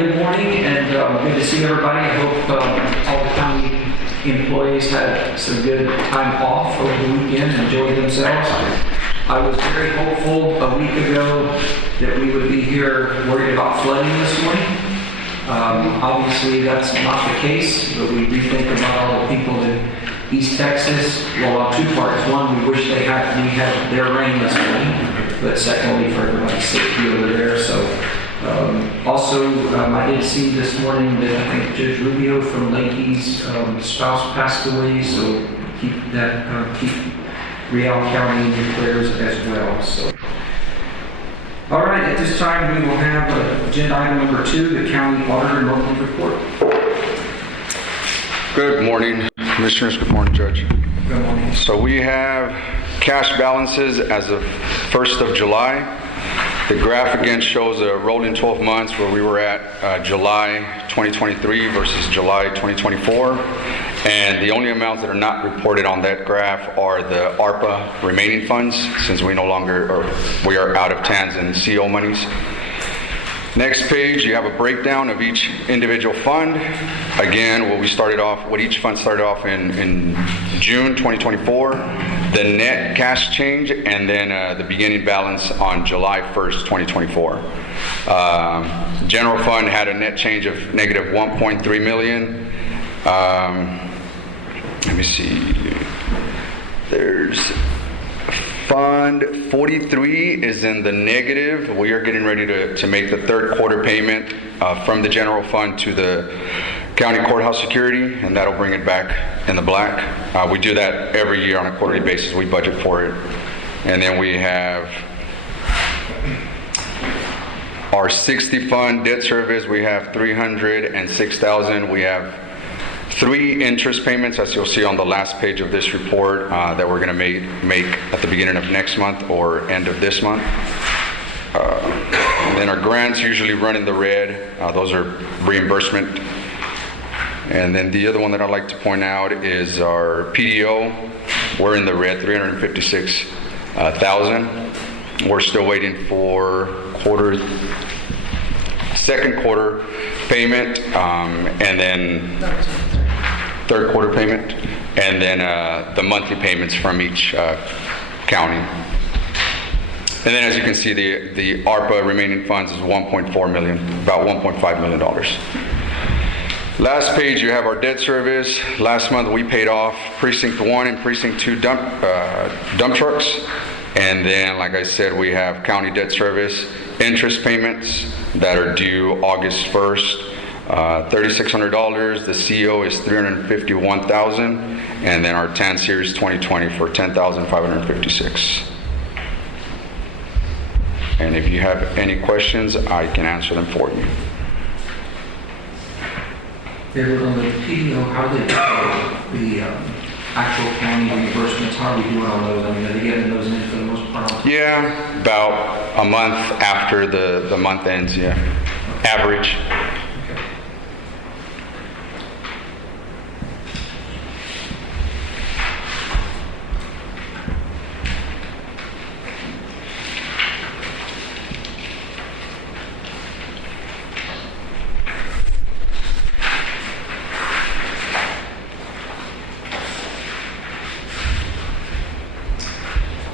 good morning, and good to see everybody. I hope all the county employees had some good time off over the weekend and enjoyed themselves. I was very hopeful a week ago that we would be here worried about flooding this morning. Obviously, that's not the case, but we do think about all the people in East Texas. Well, on two parts. One, we wish we had their rain this morning, but secondly, for everybody's safety over there. So, also, I did see this morning that I think Judge Rubio from Lakey's spouse passed away. So keep Real County in your prayers as well. So. All right, at this time we will have agenda item number 2, the county auditor monthly report. Good morning, Commissioners. Good morning, Judge. Good morning. So we have cash balances as of 1st of July. The graph again shows a rolling 12 months where we were at July 2023 versus July 2024. And the only amounts that are not reported on that graph are the ARPA remaining funds, since we are out of TANs and CO monies. Next page, you have a breakdown of each individual fund. Again, what each fund started off in June 2024, the net cash change, and then the beginning balance on July 1st, 2024. General fund had a net change of negative 1.3 million. Let me see. There's Fund 43 is in the negative. We are getting ready to make the third quarter payment from the general fund to the county courthouse security, and that'll bring it back in the black. We do that every year on a quarterly basis. We budget for it. And then we have our 60 fund debt service. We have 306,000. We have 3 interest payments, as you'll see on the last page of this report, that we're going to make at the beginning of next month or end of this month. And then our grants usually run in the red. Those are reimbursement. And then the other one that I'd like to point out is our PDO. We're in the red, 356,000. We're still waiting for second quarter payment, and then third quarter payment, and then the monthly payments from each county. And then, as you can see, the ARPA remaining funds is 1.4 million, about $1.5 million. Last page, you have our debt service. Last month, we paid off Precinct 1 and Precinct 2 dump trucks. And then, like I said, we have county debt service interest payments that are due August 1st. $3,600. The CO is $351,000, and then our TAN Series 2020 for $10,556. And if you have any questions, I can answer them for you. David, on the PDO, how did the actual county reimbursements, how are we doing on those? I mean, are they getting those in for the most part? Yeah, about a month after the month ends, yeah. Average.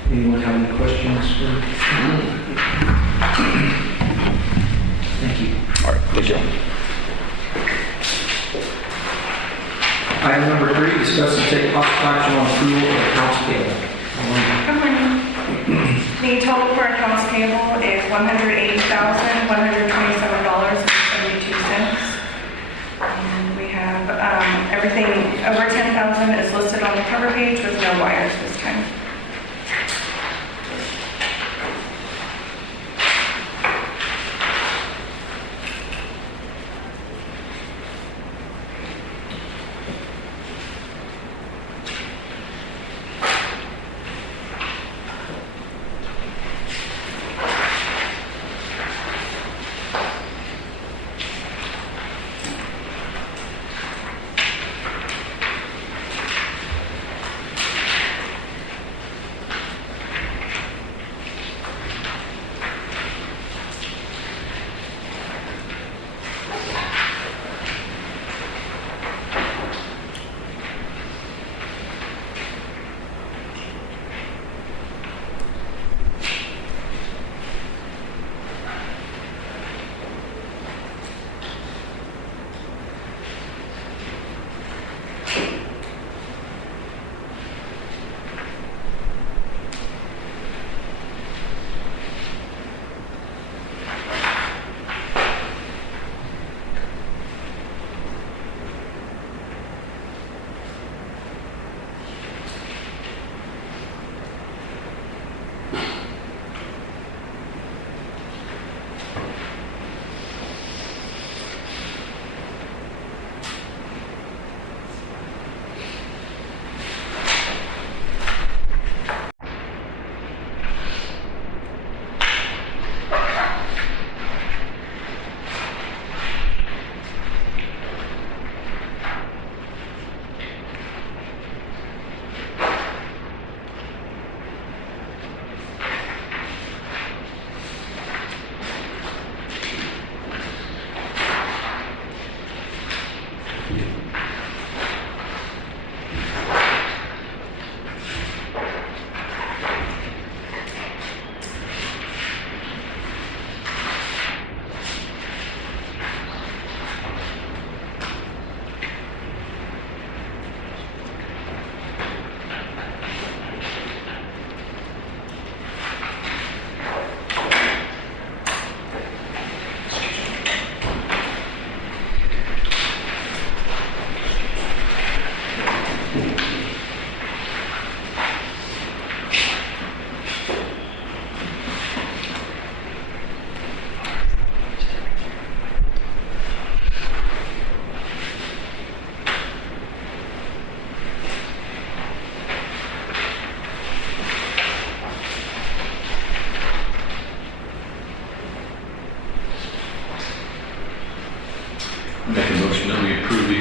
Anyone have any questions for Thank you. All right, thank you. Item number 3, discuss and take possible action on approval of accounts payable. Good morning. The total for accounts payable is $180,127.72. And we have everything over $10,000 is listed on the cover page with no wires this time.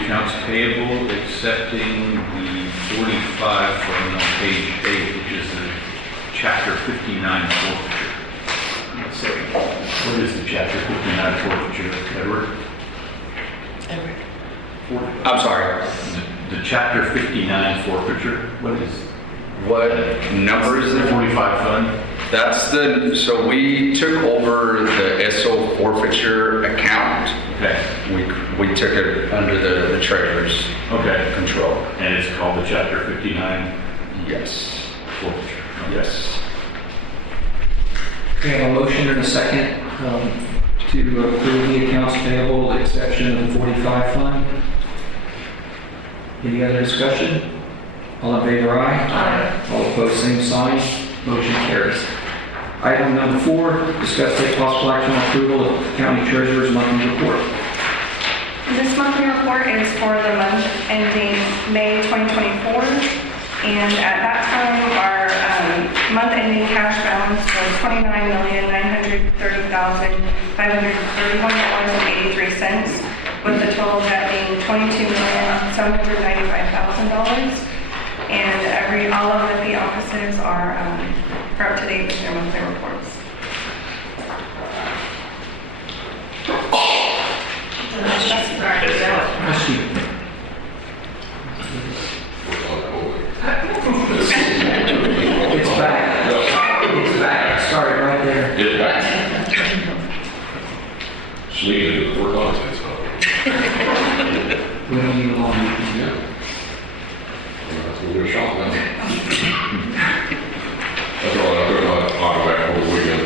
accounts payable, accepting the 45 fund on page 8, which is the chapter 59 forfeiture. So, What is the chapter 59 forfeiture, Edward? I'm sorry, The chapter 59 forfeiture, what is what number is the it? 45 fund? That's so we took over the SO forfeiture account. Okay, We took it under the treasurer's okay. control. And it's called the chapter 59 Yes, forfeiture. yes. we have a motion and a second to approve the accounts payable exception of the 45 fund. Any other discussion? All in favor, aye? Aye. All opposed, same sign. Motion carries. Item number 4, discuss take possible action on approval of the county treasurer's monthly report. This monthly report is for the month ending May 2024, and at that time, our month-ending cash balance was $29,930,531.83, with the total debt being $22,795,000. And all of the offices are up to date with their monthly reports. Bless you. It's back. It's back. Started right there. Get back. Sneaking into the work on it, so. We don't need a long meeting. Yeah. That's what we're shopping at. That's all I took on back over the weekend.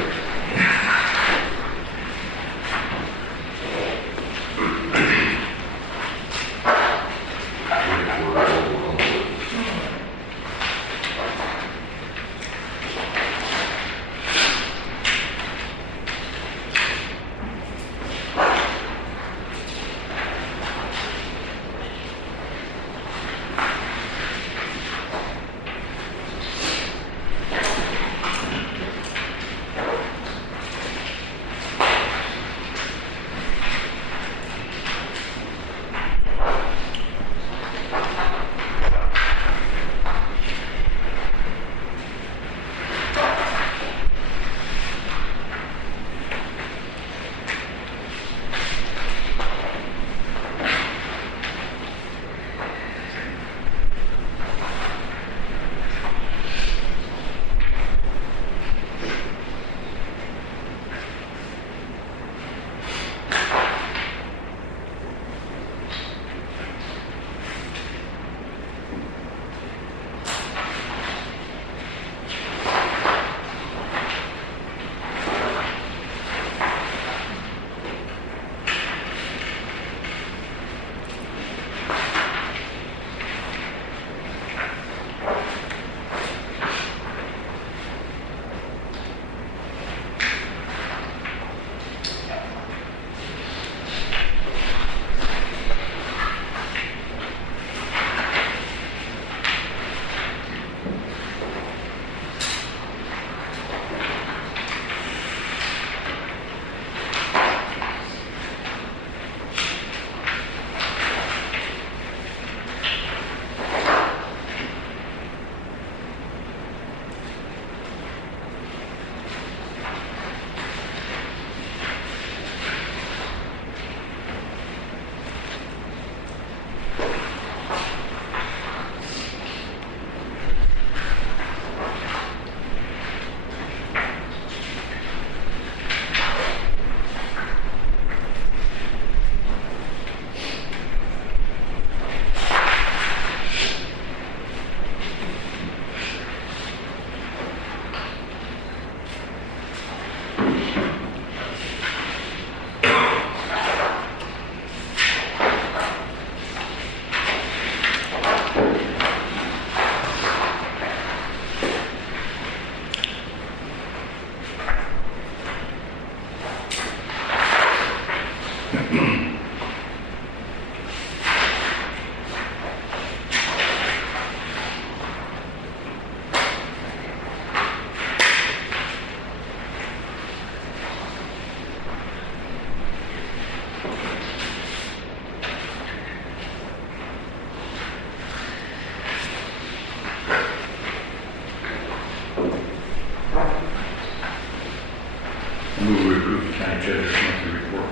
treasurer's monthly report.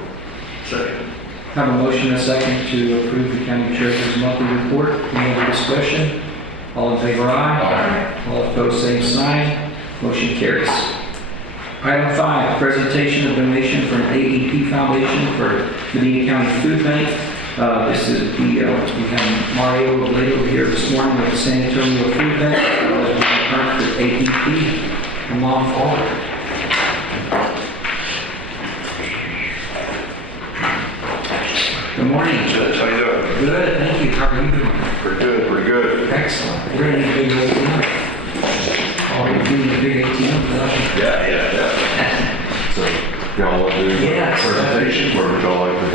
Second. Have a motion and a second to approve the county treasurer's monthly report. Any other discussion? All in favor, aye. Aye. All opposed, same sign. Motion carries. Item 5, presentation of donation from AEP Foundation for Medina County Food Bank. This is the, we have Mario Lato here this morning with the San Antonio Food Bank. For AEP. Come on forward. Good morning. Judge, how you doing? Good, thank you. How are you doing? Pretty good, pretty good. Excellent. We're in a big ATM. Oh, you're doing a big ATM? Yeah. So, y'all want to do Yes. a presentation, or would y'all like to?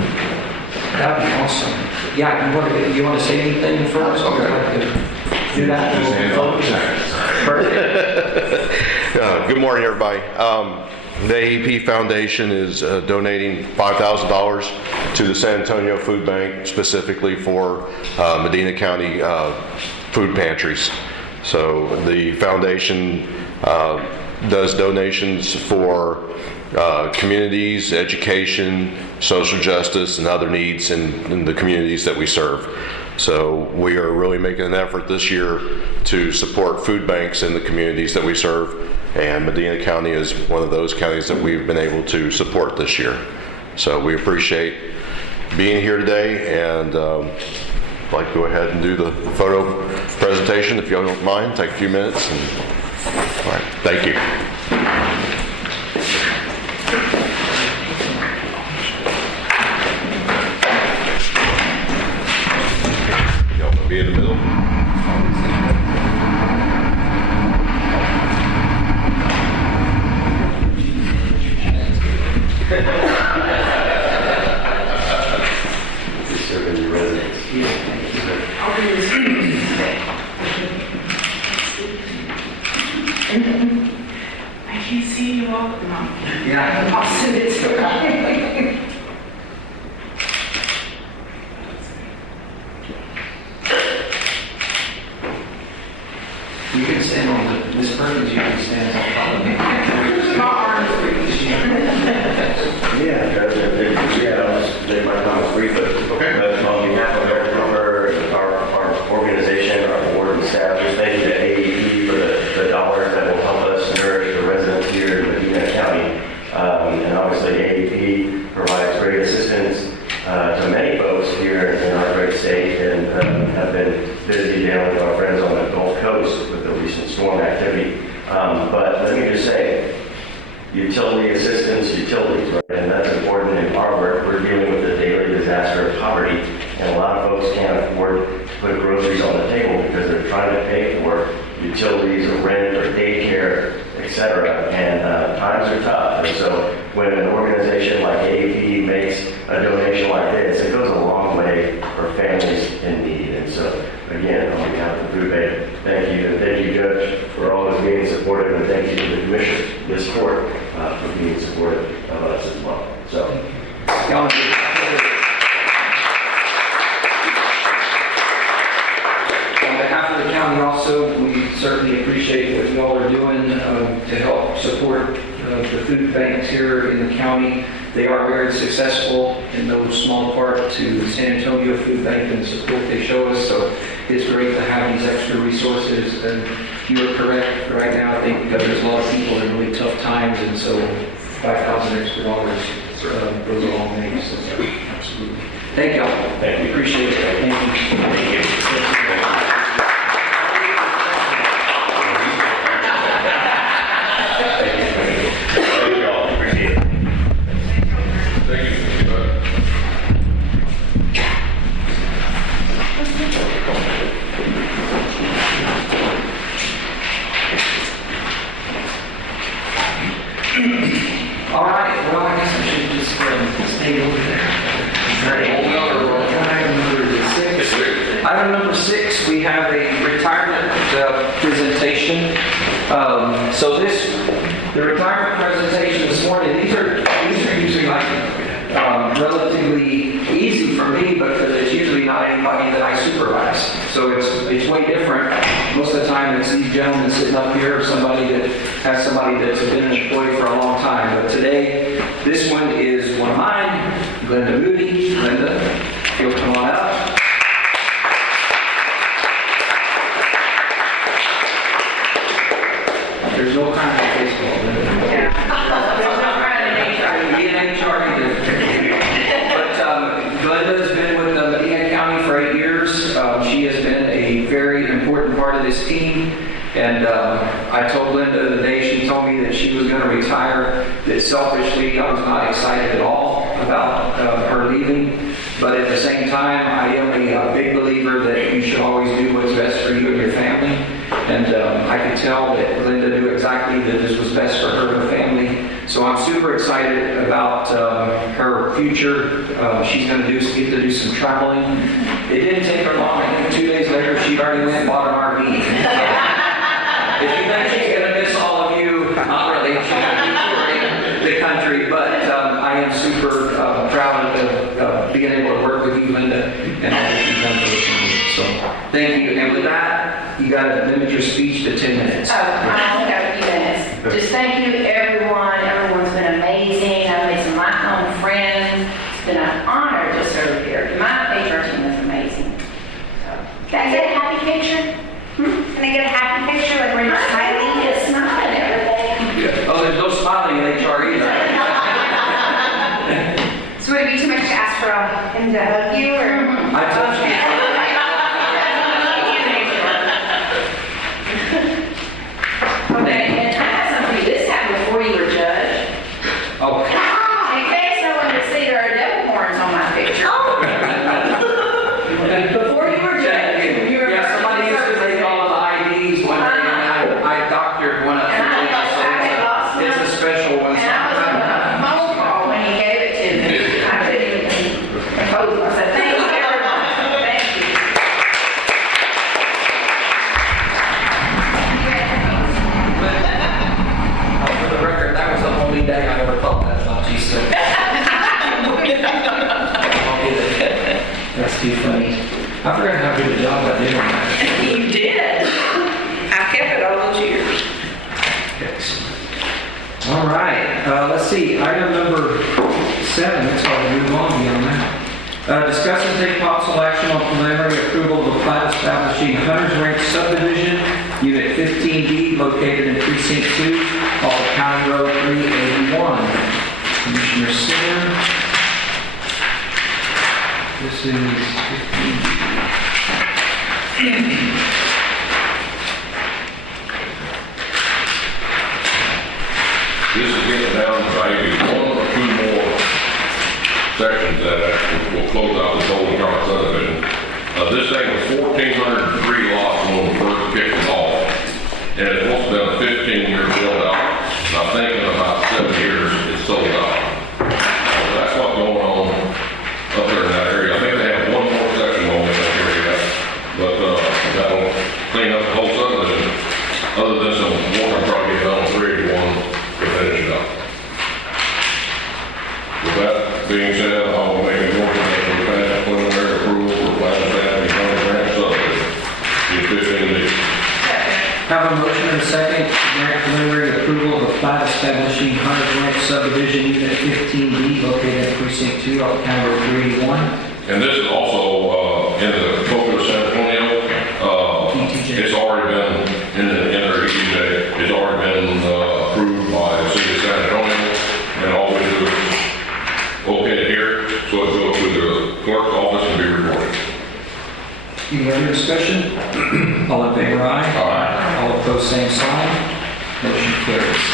That'd be awesome. Yeah, you want to say anything first? Okay. Would you like to do that? Just hand it off to Zach. Perfect. Good morning, everybody. The AEP Foundation is donating $5,000 to the San Antonio Food Bank, specifically for Medina County food pantries. So the foundation does donations for communities, education, social justice, and other needs in the communities that we serve. So we are really making an effort this year to support food banks in the communities that we serve, and Medina County is one of those counties that we've been able to support this year. So we appreciate being here today, and I'd like to go ahead and do the photo presentation, if you don't mind. Take a few minutes. All right, thank you. Y'all want to be in the middle? I can't see you all. No. Yeah. I'll send it to her. You can stand on this Perkins, you can stand on top of me. My arms reach. They might not agree, but on behalf of our organization, our board and staff, just thank you to AEP for the dollars that will help us nourish the residents here in Medina County. And obviously AEP provides great assistance to many folks here in our great state, and have been busy dealing with our friends on the Gulf Coast with the recent storm activity. But let me just say, utility assistance, utilities, right? And that's important in our work. We're dealing with the daily disaster of poverty, and a lot of folks can't afford to put groceries on the table because they're trying to pay for utilities or rent or daycare, etc. And times are tough. And so when an organization like AEP makes a donation like this, it goes a long way for families in need. And so again, on behalf of the food bank, thank you. And thank you, Judge, for always being supportive, and thank you to the Commission, this court, for being supportive of us as well. So, Y'all, on behalf of the county also, we certainly appreciate what you all are doing to help support the food banks here in the county. They are very successful in no small part to the San Antonio Food Bank and the support they show us. So it's great to have these extra resources. And you are correct right now. I think there's a lot of people in really tough times, and so $5,000 extra goes a long way. So, absolutely. Thank y'all. thank you. Appreciate it. Thank you. Thank you all. Appreciate it. Thank you. All right, well, I guess I should just stay over there. Item number 6, we have a retirement presentation. The retirement presentation this morning, these are usually like relatively easy for me because it's usually not anybody that I supervise. So So it's way different. Most of the time, it's these gentlemen sitting up here, or somebody that has somebody that's been an employee for a long time. But today, this one is one of mine, Glenda Moody. Glenda, if you'll come on up. There's no kind of baseball, Glenda. Glenda's been with Medina County for 8 years. She has been a very important part of this team. And I told Glenda the day she told me that she was going to retire, that selfishly I was not excited at all about her leaving. But at the same time, I am a big believer that you should always do what's best for you and your family. And I could tell that Glenda knew exactly that this was best for her and her family. So I'm super excited about her future. She's going to get to do some traveling. It didn't take her long. I think 2 days later, she already went and bought an RV. If you think she's going to miss all of you, not really. She's going to be touring the country. But I am super proud of being able to work with you, Linda, and all that you've done for this community. So thank you. And with that, you got to limit your speech to 10 minutes. Oh, I only got a few minutes. Just thank you, everyone. Everyone's been amazing. I've made some lifelong friends. It's been an honor to serve here. My HR team is amazing. So, can I get a happy picture? Can I get a happy picture? Like we're just smiling, just smiling, everything. Oh, there's no smiling in HR either. So would it be too much to ask for him to hug you, or? I touched you. Okay, and I have something for you. This happened before you were judged. Oh. In case no one could see, there are devil horns on my picture. Before you were judged, you were. Yeah, somebody used to make all the IDs one day, and I doctored one up. It's a special one. And I was on a phone call when you gave it to me. I couldn't even compose myself. Thank you, everyone. Thank you. For the record, that was the only day I ever thought that about you, so. That's too funny. I forgot how good a job I did on that. You did. I kept it all those years. Excellent. All right, let's see, item number 7, that's hard to move on beyond that. Discuss and take possible action on preliminary approval of a plat establishing Hunter's Ranch subdivision, Unit 15D, located in Precinct 2, off of County Road 381. Commissioner Singer. This is 15D. This is getting down to maybe one or two more sections that will close out this whole entire subdivision. This thing was 1,403 lots when we first kicked it off. And it's supposed to be a 15-year build out. And I think in about 7 years, it's sold out. So that's what's going on up there in that area. I think they have one more section on in that area. But that'll clean up the whole subdivision. Other than some work I'm trying to get done on 381. To finish it up. With that being said, I will make a motion that we pass preliminary approval for plat establishing Hunter's Ranch subdivision in 15 days. Have a motion and a second to grant preliminary approval of a plat establishing Hunter's Ranch subdivision, Unit 15D, located in Precinct 2, off County Road 381. And this is also in the Coca San Antonio. It's already been in their ETJ. It's already been approved by the city of San Antonio, and all we do is okay it here, so it goes to the clerk's office and be recorded. Any other discussion? All in favor, aye. Aye. All opposed, same sign. Motion carries.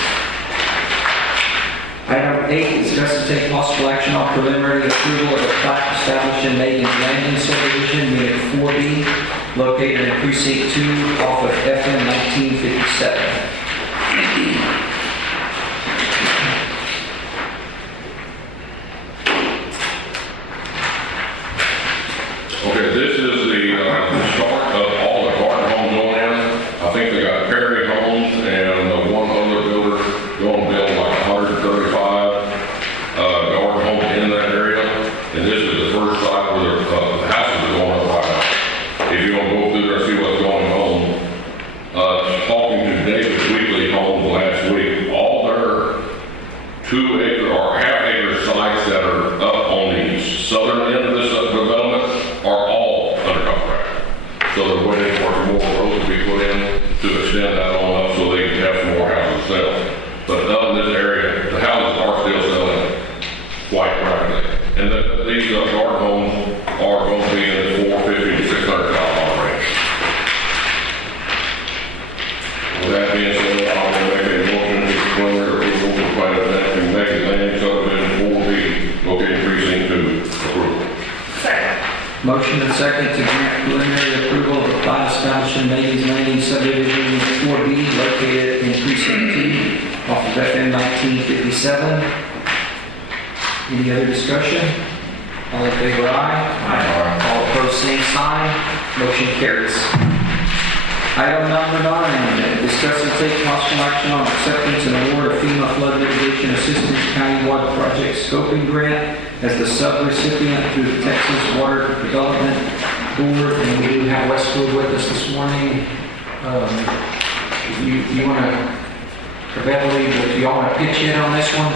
Item 8, discuss and take possible action on preliminary approval of a plat establishing Megan's Landing subdivision, Unit 4B, located in Precinct 2, off of FM 1957. Okay, this is the start of all the garden homes going in. I think they got Perry Homes and one other builder going to build like 135 garden homes in that area. And this is the first site where the houses are going up right now. If you want to go through 2 acre or half acre sites that are up on the southern end of this development are all under contract. So they're waiting for some more roads to be put in to extend that on up so they can have some more houses sell. But up in this area, the houses are still selling quite rapidly. And these garden homes are going to be in the $450,000 to $600,000 range. With that being said, I will make a motion to preliminary approval for plat of Medina County subdivision 4B, located precinct 2, approval. Second. Motion and second to grant preliminary approval of the plat establishing Medina County subdivision 4B located in precinct 2 off of FM 1957. Any other discussion? All in favor, aye. Aye. All opposed, same sign. Motion carries. Item number 9, discuss and take possible action on acceptance and award of FEMA flood mitigation assistance countywide project scoping grant as the subrecipient through the Texas Water Development Board. And we do have Westwood with us this morning. You want to, Beverly, do y'all want to pitch in on this one?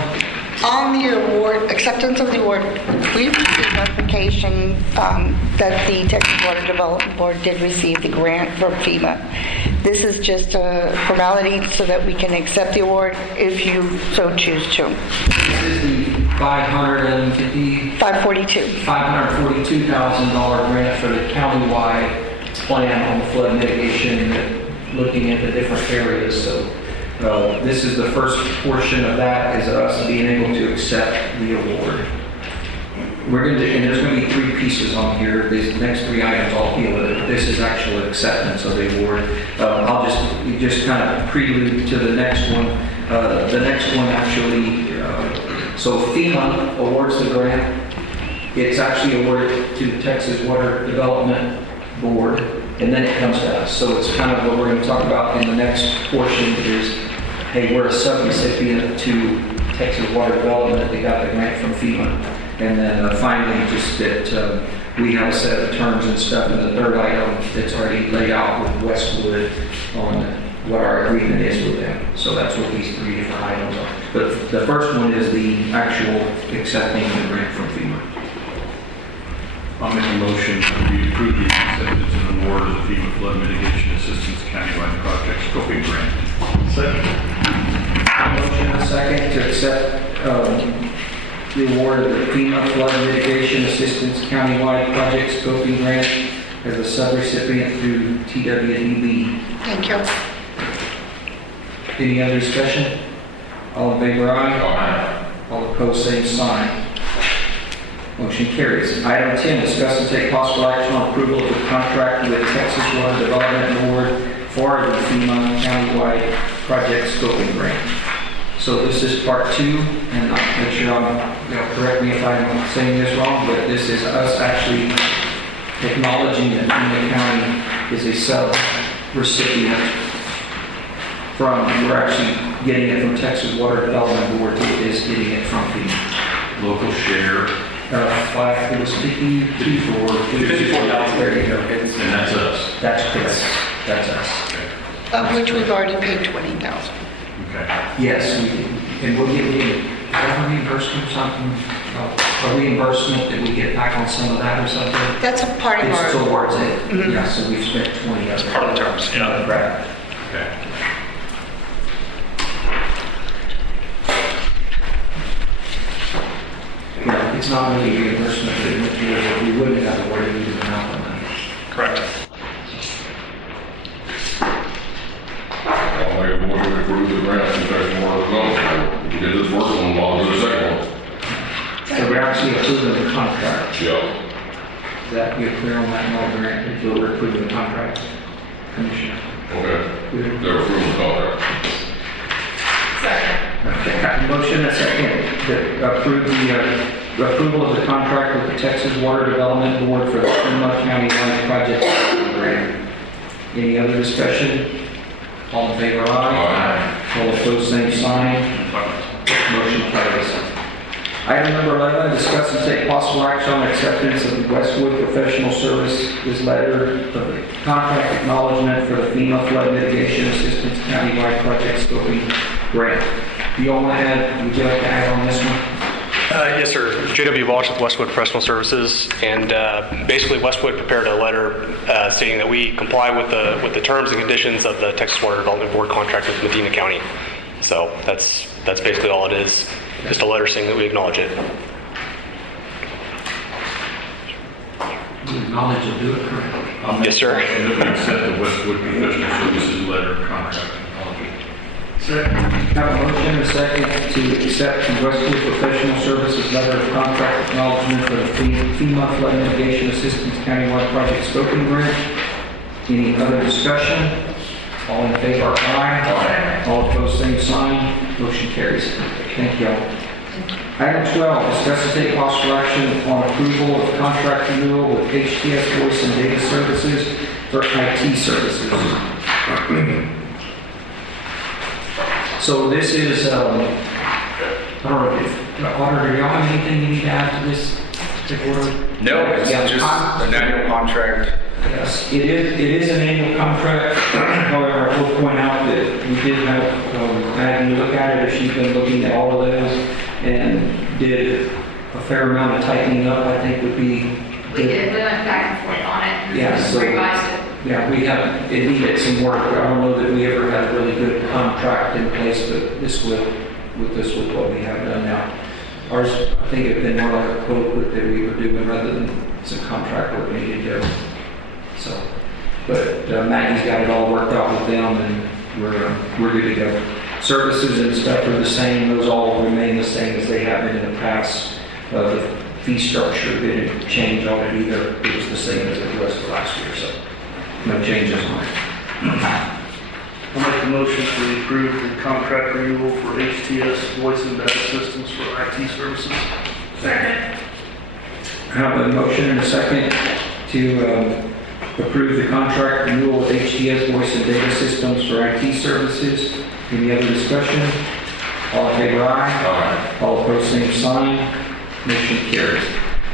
On the award, acceptance of the award, we received notification that the Texas Water Development Board did receive the grant from FEMA. This is just a formality so that we can accept the award if you so choose to. This is the $542,000 grant for the countywide plan on the flood mitigation, looking at the different areas. So this is the first portion of that, is us being able to accept the award. We're going to, and there's going to be 3 pieces on here. These next 3 items I'll deal with it. This is actual acceptance of the award. I'll just kind of prelude to the next one. The next one actually, so FEMA awards the grant. It's actually awarded to the Texas Water Development Board, and then it comes to us. So it's kind of what we're going to talk about in the next portion is, hey, we're a subrecipient to Texas Water Development. They got the grant from FEMA. And then finally, just that we have a set of terms and stuff in the third item that's already laid out with Westwood on what our agreement is with them. So that's what these 3 different items are. But the first one is the actual accepting the grant from FEMA. I'll make a motion that we approve the acceptance and award of the FEMA flood mitigation assistance countywide project scoping grant. Second. Motion and a second to accept the award of the FEMA flood mitigation assistance countywide project scoping grant as a subrecipient through TWDB. Thank you. Any other discussion? All in favor, aye. Aye. All opposed, same sign. Motion carries. Item 10, discuss and take possible action on approval of the contract with Texas Water Development Board for the FEMA countywide project scoping grant. So this is part 2, and I'll make sure correct me if I'm saying this wrong, but this is us actually acknowledging that Medina County is a sub-recipient from, we're actually getting it from Texas Water Development Board, who is getting it from FEMA. Local share. 5, it was 54,000. There you go. And that's us. That's correct. That's us. Of which we've already paid 20,000. Okay. Yes, we can, and we'll get, is that a reimbursement or something? A reimbursement that we get back on some of that or something? That's a part of It's our, towards it. Yeah, so we've spent 20 of it. Part of the terms, yeah. Right. Okay. Yeah, it's not really reimbursement, but we wouldn't have awarded you the amount of money. Correct. I'll make a motion to approve the grant from Texas Water Development. We can get this first one, while do the second one. So we're actually approving the contract. Yeah. Is that, you're clear on that, no grant, if we're approving the contract, Commissioner? Okay. They're approving the contract. Second. Okay, got a motion and a second to approve the approval of the contract with the Texas Water Development Board for the FEMA countywide project grant. Any other discussion? All in favor, aye. All opposed, same sign. Motion carries. Item number 11, discuss and take possible action on acceptance of the Westwood Professional Services letter of the contract acknowledgement for the FEMA flood mitigation assistance countywide project scoping grant. Do you all want to add, would you like to add on this one? Yes, sir. J.W. Walsh with Westwood Professional Services, and basically Westwood prepared a letter stating that we comply with the terms and conditions of the Texas Water Development Board contract with Medina County. So that's basically all it is. Just a letter saying that we acknowledge it. We acknowledge and do it correctly. Yes, sir. And that we accept the Westwood Professional Services letter of contract. Have a motion and a second to accept the Westwood Professional Services letter of contract acknowledgement for the FEMA flood mitigation assistance countywide project scoping grant. Any other discussion? All in favor, aye. All opposed, same sign. Motion carries. Thank you all. Item 12, discuss and take possible action on approval of contract renewal with HTS Voice and Data Services for IT services. So this is, I don't know if, Auditor, do y'all have anything you need to add to this? No, it's just an annual contract. Yes, it is an annual contract. However, I will point out that we did have Maggie look at it, as she's been looking at all of those, and did a fair amount of tightening up, I think would be. We did, we went back and forth on it Yeah, and so- revised it. Yeah, it needed some work. I don't know that we ever had a really good contract in place, but this with what we have done now. Ours, I think it'd been more like a quote that we were doing rather than some contract work needed to. So, but Maggie's got it all worked out with them, and we're good to go. Services and stuff are the same; those all remain the same as they have been in the past. The fee structure didn't change on it either; it was the same as it was last year. So, no changes on it. I'll make a motion to approve the contract renewal for HTS Voice and Data Systems for IT services. Second. I have a motion and a second to approve the contract renewal with HTS Voice and Data Systems for IT services. Any other discussion? All in favor, aye. Aye. All opposed, same sign. Motion carries.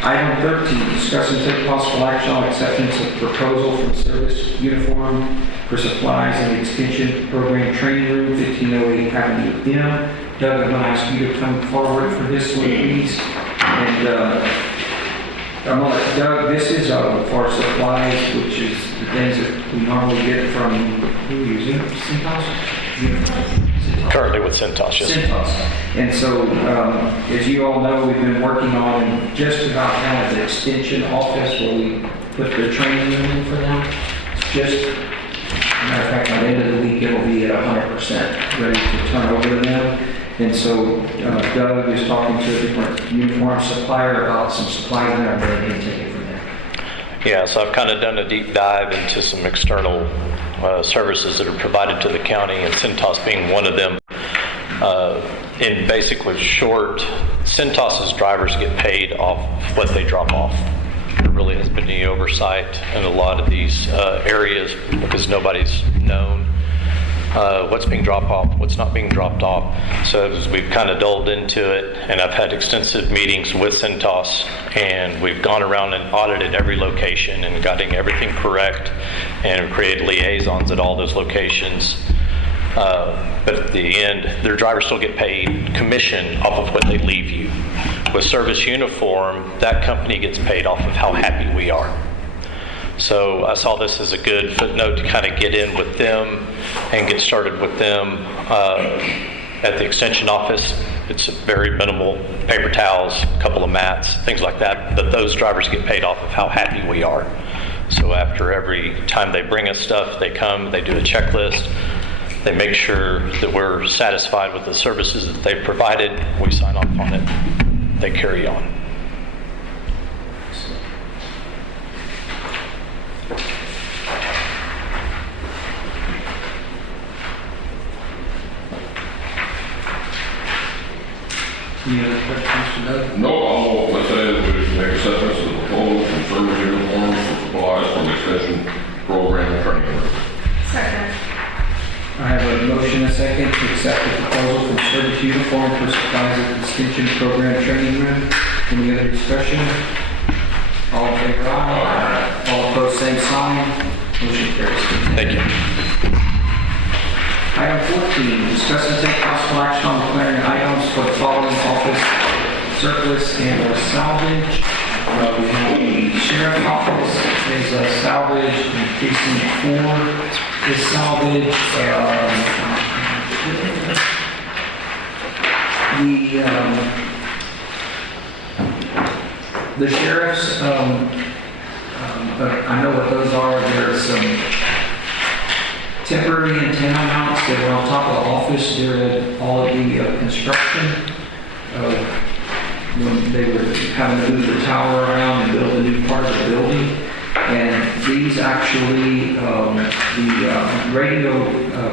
Item 13, discuss and take possible action on acceptance of proposal from Service Uniform for supplies in the Extension Program Training Room, 1508 Avenue M. Doug, I'm going to ask you to come forward for this one, please. And I'm going to let Doug, this is for supplies, which is the things that we normally get from, who are you using? Cintas? Currently with Centos, yes. Centos. And so, as you all know, we've been working on just about kind of the extension office where we put the training room in for them. It's just, matter of fact, by the end of the week, it'll be at 100% ready to turn over to them. And so, Doug is talking to a different uniform supplier about some supplies there, and then he can take it from there. Yeah, so I've kind of done a deep dive into some external services that are provided to the county, and Centos being one of them. In basically short, Centos's drivers get paid off what they drop off. There really has been any oversight in a lot of these areas because nobody's known what's being dropped off, what's not being dropped off. So as we've kind of delved into it, and I've had extensive meetings with Centos, and we've gone around and audited every location and gotten everything correct, and created liaisons at all those locations. But at the end, their drivers still get paid commission off of what they leave you. With Service Uniform, that company gets paid off of how happy we are. So I saw this as a good footnote to kind of get in with them and get started with them at the extension office. It's very minimal, paper towels, a couple of mats, things like that, but those drivers get paid off of how happy we are. So after every time they bring us stuff, they come, they do a checklist, they make sure that we're satisfied with the services that they've provided, we sign off on it, they carry on. Any other questions for Doug? No, I'll say that we make acceptance of the proposal from Service Uniform for supplies from the Extension Program Training Room. Second. I have a motion and a second to accept the proposal from Service Uniform for supplies at the Extension Program Training Room. Any other discussion? All in favor, aye. All opposed, same sign. Motion carries. Thank you. Item 14, discuss and take possible action on declaring items for the following office surplus and or salvage. We have the sheriff's office is a salvage, and precinct 4 is salvage. The sheriff's, I know what those are. There's some temporary antenna mounts that were on top of the office during all of the construction. When they were having to move the tower around and build a new part of the building. And these actually, the radio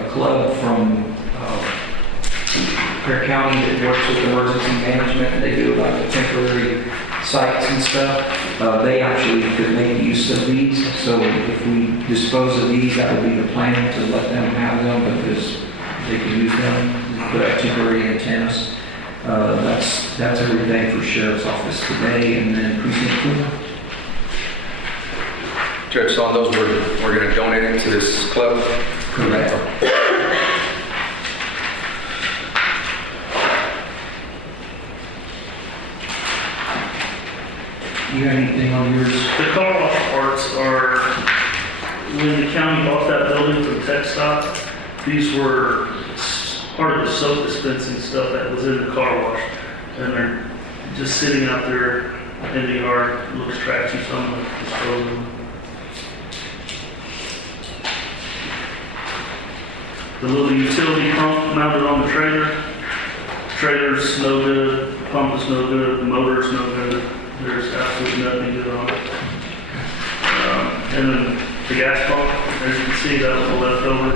club from Perry County that works with emergency management, they do like the temporary sites and stuff. They actually could make use of these. So if we dispose of these, that would be the plan, to let them have them because they can use them, put up temporary antennas. That's everything for Sheriff's Office today, and then Precinct 4. Judge, so on those, we're going to donate it to this club? Correct. You got anything on yours? The car wash parts are, when the county bought that building from Tech Stop, these were part of the soap dispensing stuff that was in the car wash. And they're just sitting out there in the yard, looks trashy, so I'm gonna dispose of them. The little utility pump mounted on the trailer. Trailer's no good, pump is no good, the motor's no good. There's absolutely nothing good on it. And then the gas pump, as you can see, that was a leftover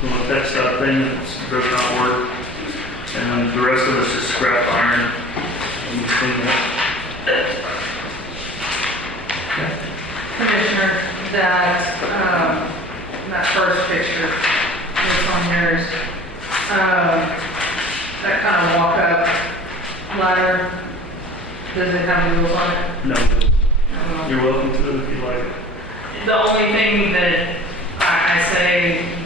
from a Tech Stop thing that does not work. And then the rest of it's just scrap iron. And we clean that. Commissioner, that first picture that's on yours, that kind of walk-up ladder, does it have wheels on it? No. You're welcome to it if you like. The only thing that I say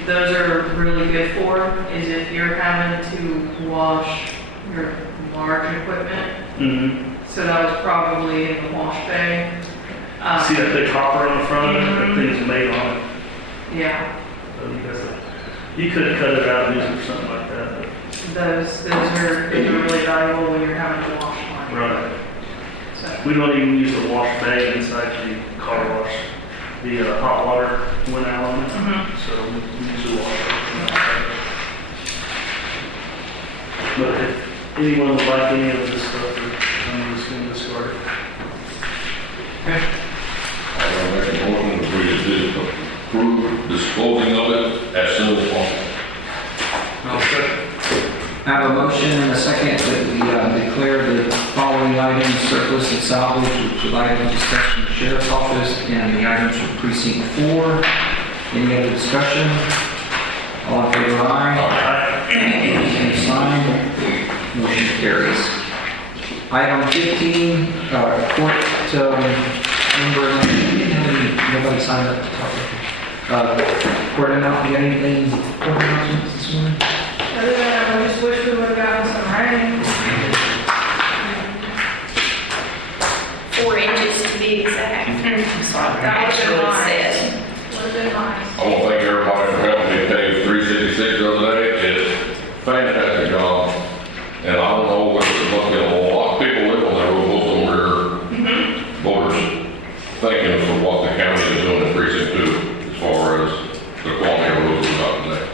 those are really good for is if you're having to wash your large equipment. Mm-hmm. So that was probably in the wash bay. See that big hopper on the front of it? That thing's made on it. Yeah. So you could cut it out and use it for something like that. Those are really valuable when you're having to wash one. Right. So. We don't even use the wash bay inside the car wash. The hot water went out on it, so we use the water. But if anyone would like any of this stuff, I'm just going to discard it. Okay. I'm gonna make a motion to approve disposing of it as soon as possible. I have a motion and a second that we declare the following items surplus and salvage, which are items discussed from the Sheriff's Office and the items from Precinct 4. Any other discussion? All in favor, aye. Same sign. Motion carries. Item 15, court member, nobody signed up to talk about it. Court announcement, you got anything, court announcements this morning? Other than that, I just wish we would have gotten some rain. 4 inches to be exact. So That that's would've been what it nice. says. Would have been nice. I want to thank everybody for helping me pay 366 the other day. It's fantastic job. And I don't know whether it must be a lot of people live on that road, most of them are voters thanking us for what the county is doing in precinct 2 as far as the quality of roads we're about today.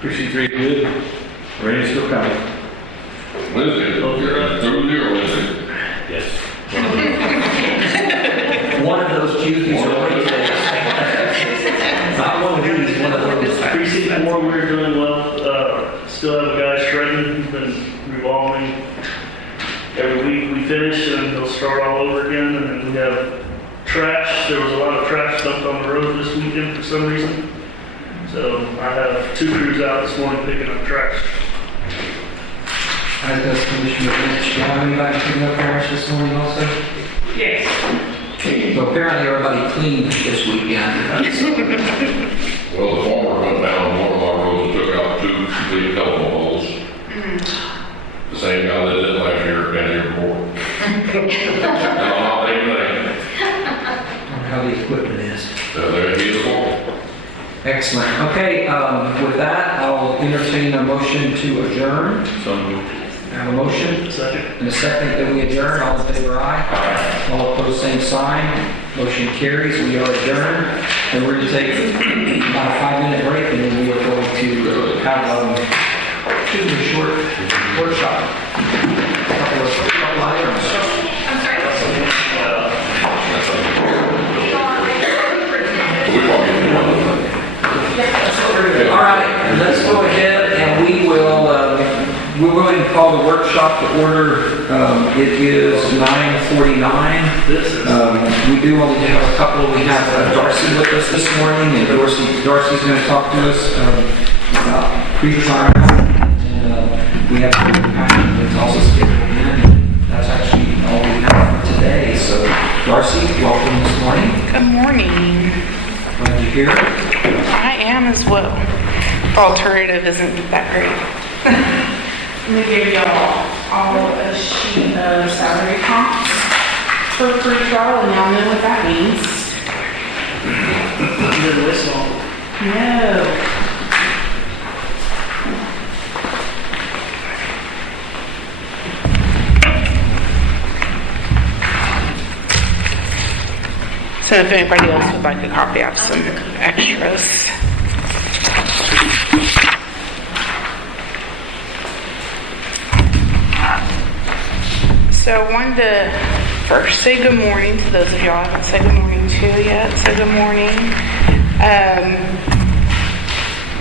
Precinct 3 good. Rain's still coming. Wednesday, you're through there, Wednesday. Yes. One of those Tuesdays or Wednesdays. Not one of these, one of those. Precinct 4, we're doing well. Still have a guy shredding, he's been revolving. Every week we finish and he'll start all over again. And then we have trash. There was a lot of trash dumped on the road this weekend for some reason. So I have 2 crews out this morning picking up trash. As does Commissioner Lynch. Do you have anybody picking up trash this morning also? Yes. So apparently everybody cleaned this weekend. Well, the farmer went down one of our roads and took out 2 complete telephone poles. The same guy that did last year and the year before. Now, I'll take it. How the equipment is. There he is, the farmer. Excellent. Okay, with that, I'll entertain a motion to adjourn. So moved. I have a motion. Second. And a second that we adjourn. All in favor, aye. All opposed, same sign. Motion carries. We are adjourned. And we're going to take about a 5-minute break, and then we are going to have a short workshop. Couple of items. I'm sorry. All right, let's go ahead and we're going to call the workshop to order. It is 9:49. We do only have a couple. We have Darcy with us this morning, and Darcy's going to talk to us about pre-trial. And we have that's also scheduled in. That's actually all we have for today. So, Darcy, welcome this morning. Good morning. Glad you're here. I am as well. Alternative isn't that great. Let me give y'all all a sheet of salary comps for pre-trial, and y'all know what that means. No. So if anybody else would like a copy, I have some extras. So I wanted to first say good morning to those of y'all I haven't said good morning to yet. So good morning.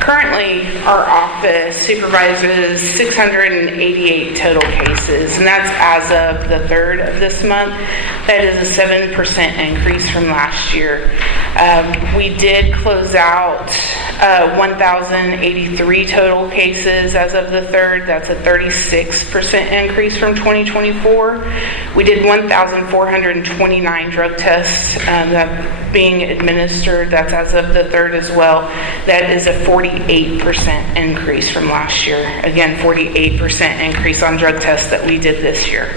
Currently, our office supervises 688 total cases, and that's as of the 3rd of this month. That is a 7% increase from last year. We did close out 1,083 total cases as of the 3rd. That's a 36% increase from 2024. We did 1,429 drug tests that being administered. That's as of the 3rd as well. That is a 48% increase from last year. Again, 48% increase on drug tests that we did this year.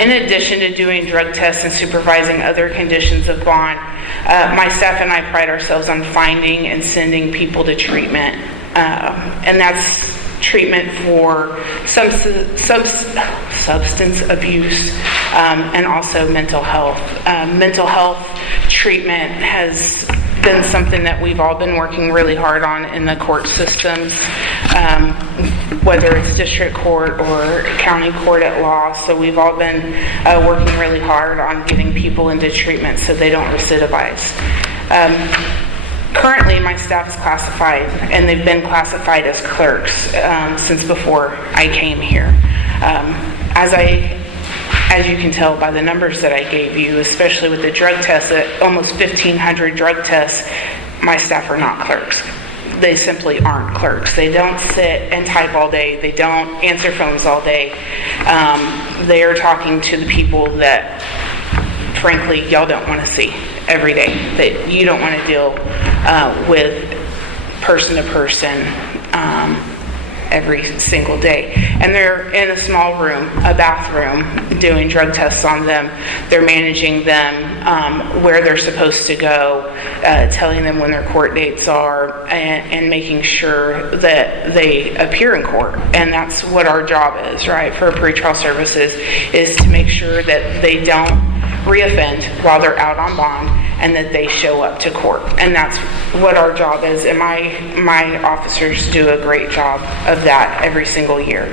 In addition to doing drug tests and supervising other conditions of bond, my staff and I pride ourselves on finding and sending people to treatment. And that's treatment for substance abuse and also mental health. Mental health treatment has been something that we've all been working really hard on in the court systems, whether it's district court or county court at law. So we've all been working really hard on getting people into treatment so they don't recidivize. Currently, my staff is classified, and they've been classified as clerks since before I came here. As you can tell by the numbers that I gave you, especially with the drug tests, almost 1,500 drug tests, my staff are not clerks. They simply aren't clerks. They don't sit and type all day. They don't answer phones all day. They are talking to the people that, frankly, y'all don't want to see every day. That you don't want to deal with person to person every single day. And they're in a small room, a bathroom, doing drug tests on them. They're managing them where they're supposed to go, telling them when their court dates are, and making sure that they appear in court. And that's what our job is, right, for pretrial services, is to make sure that they don't reoffend while they're out on bond, and that they show up to court. And that's what our job is, and my officers do a great job of that every single year.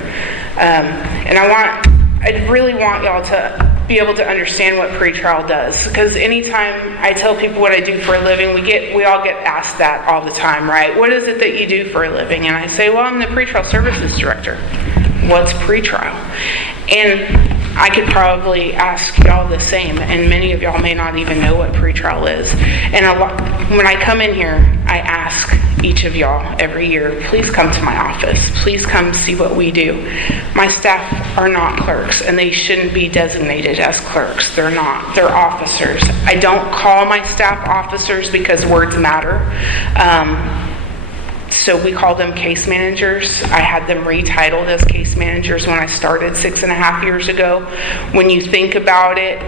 And I really want y'all to be able to understand what pretrial does, because anytime I tell people what I do for a living, we all get asked that all the time, right? What is it that you do for a living? And I say, well, I'm the pretrial services director. What's pretrial? And I could probably ask y'all the same, and many of y'all may not even know what pretrial is. And when I come in here, I ask each of y'all every year, please come to my office. Please come see what we do. My staff are not clerks, and they shouldn't be designated as clerks. They're not. They're officers. I don't call my staff officers because words matter. So we call them case managers. I had them retitled as case managers when I started 6.5 years ago. When you think about it,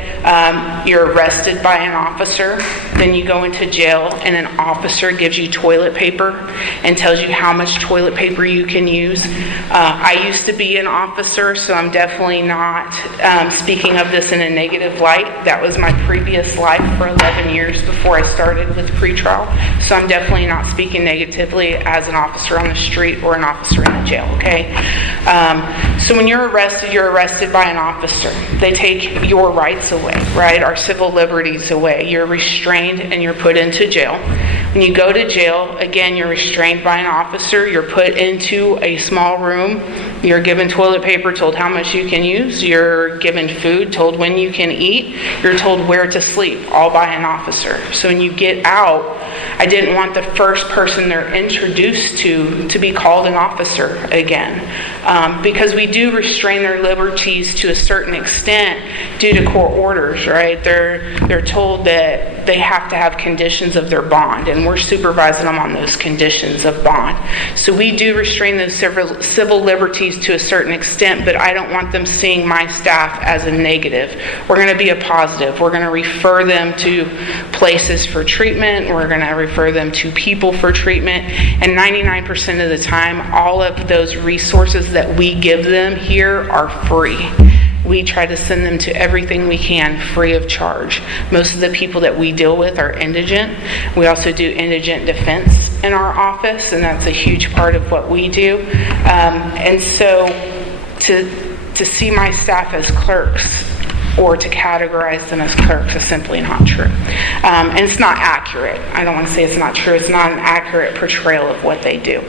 you're arrested by an officer, then you go into jail, and an officer gives you toilet paper and tells you how much toilet paper you can use. I used to be an officer, so I'm definitely not speaking of this in a negative light. That was my previous life for 11 years before I started with pretrial. So I'm definitely not speaking negatively as an officer on the street or an officer in the jail, okay? So when you're arrested by an officer. They take your rights away, right? Our civil liberties away. You're restrained and you're put into jail. When you go to jail, again, you're restrained by an officer. You're put into a small room. You're given toilet paper, told how much you can use. You're given food, told when you can eat. You're told where to sleep, all by an officer. So when you get out, I didn't want the first person they're introduced to be called an officer again. Because we do restrain their liberties to a certain extent due to court orders, right? They're told that they have to have conditions of their bond, and we're supervising them on those conditions of bond. So we do restrain those civil liberties to a certain extent, but I don't want them seeing my staff as a negative. We're going to be a positive. We're going to refer them to places for treatment. We're going to refer them to people for treatment. And 99% of the time, all of those resources that we give them here are free. We try to send them to everything we can free of charge. Most of the people that we deal with are indigent. We also do indigent defense in our office, and that's a huge part of what we do. And so to see my staff as clerks or to categorize them as clerks is simply not true. And it's not accurate. I don't want to say it's not true. It's not an accurate portrayal of what they do.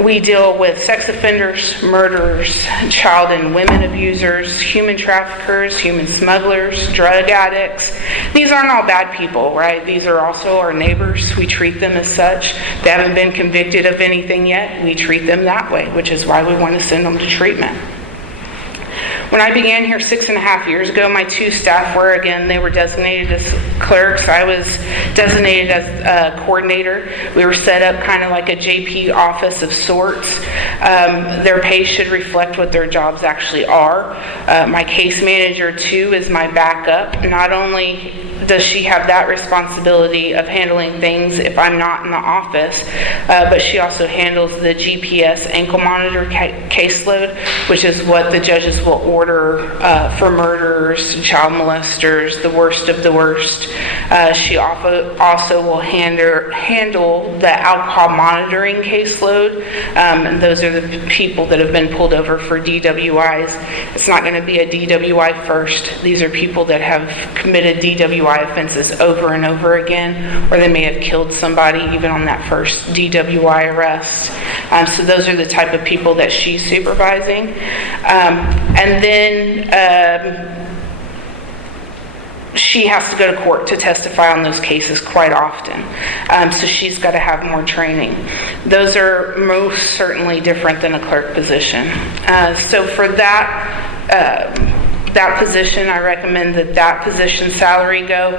We deal with sex offenders, murderers, child and women abusers, human traffickers, human smugglers, drug addicts. These aren't all bad people, right? These are also our neighbors. We treat them as such. They haven't been convicted of anything yet. We treat them that way, which is why we want to send them to treatment. When I began here 6.5 years ago, my two staff they were designated as clerks. I was designated as a coordinator. We were set up kind of like a JP office of sorts. Their pay should reflect what their jobs actually are. My case manager, too, is my backup. Not only does she have that responsibility of handling things if I'm not in the office, but she also handles the GPS ankle monitor caseload, which is what the judges will order for murderers, child molesters, the worst of the worst. She also will handle the alcohol monitoring caseload. And those are the people that have been pulled over for DWIs. It's not going to be a DWI first. These are people that have committed DWI offenses over and over again, or they may have killed somebody even on that first DWI arrest. So those are the type of people that she's supervising. And then she has to go to court to testify on those cases quite often. So she's got to have more training. Those are most certainly different than a clerk position. So for that position, I recommend that position salary go.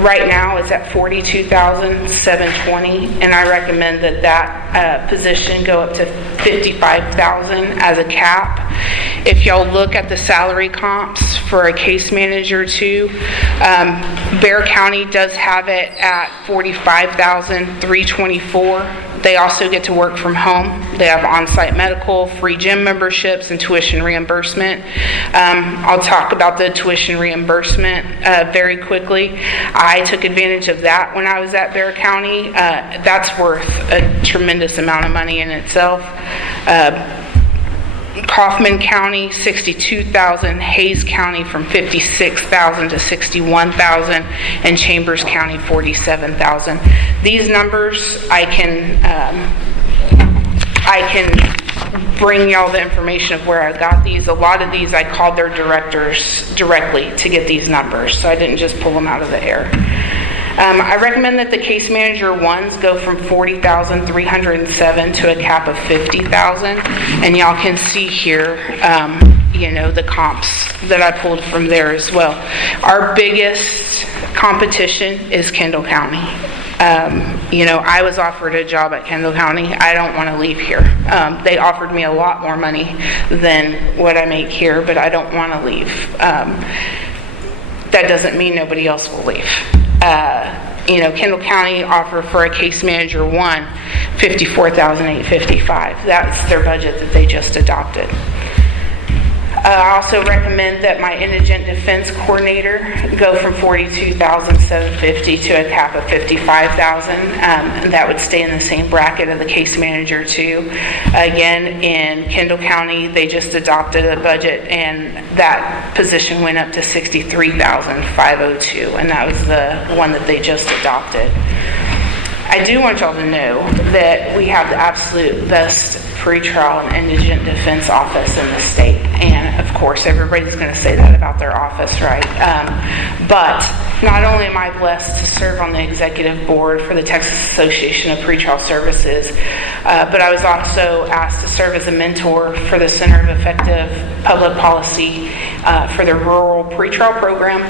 Right now it's at $42,720, and I recommend that position go up to $55,000 as a cap. If y'all look at the salary comps for a case manager too, Bexar County does have it at $45,324. They also get to work from home. They have on-site medical, free gym memberships, and tuition reimbursement. I'll talk about the tuition reimbursement very quickly. I took advantage of that when I was at Bexar County. That's worth a tremendous amount of money in itself. Kaufman County, $62,000. Hayes County from $56,000 to $61,000, and Chambers County, $47,000. These numbers, I can bring y'all the information of where I got these. A lot of these I called their directors directly to get these numbers, so I didn't just pull them out of the air. I recommend that the case manager ones go from 40,307 to a cap of 50,000. And y'all can see here, the comps that I pulled from there as well. Our biggest competition is Kendall County. I was offered a job at Kendall County. I don't want to leave here. They offered me a lot more money than what I make here, but I don't want to leave. That doesn't mean nobody else will leave. Kendall County offered for a case manager one, $54,855. That's their budget that they just adopted. I also recommend that my indigent defense coordinator go from $42,750 to a cap of $55,000. That would stay in the same bracket of the case manager too. Again, in Kendall County, they just adopted a budget and that position went up to $63,502, and that was the one that they just adopted. I do want y'all to know that we have the absolute best pretrial and indigent defense office in the state. And of course, everybody's going to say that about their office, right? But not only am I blessed to serve on the executive board for the Texas Association of Pretrial Services, but I was also asked to serve as a mentor for the Center of Effective Public Policy for the Rural Pretrial Program.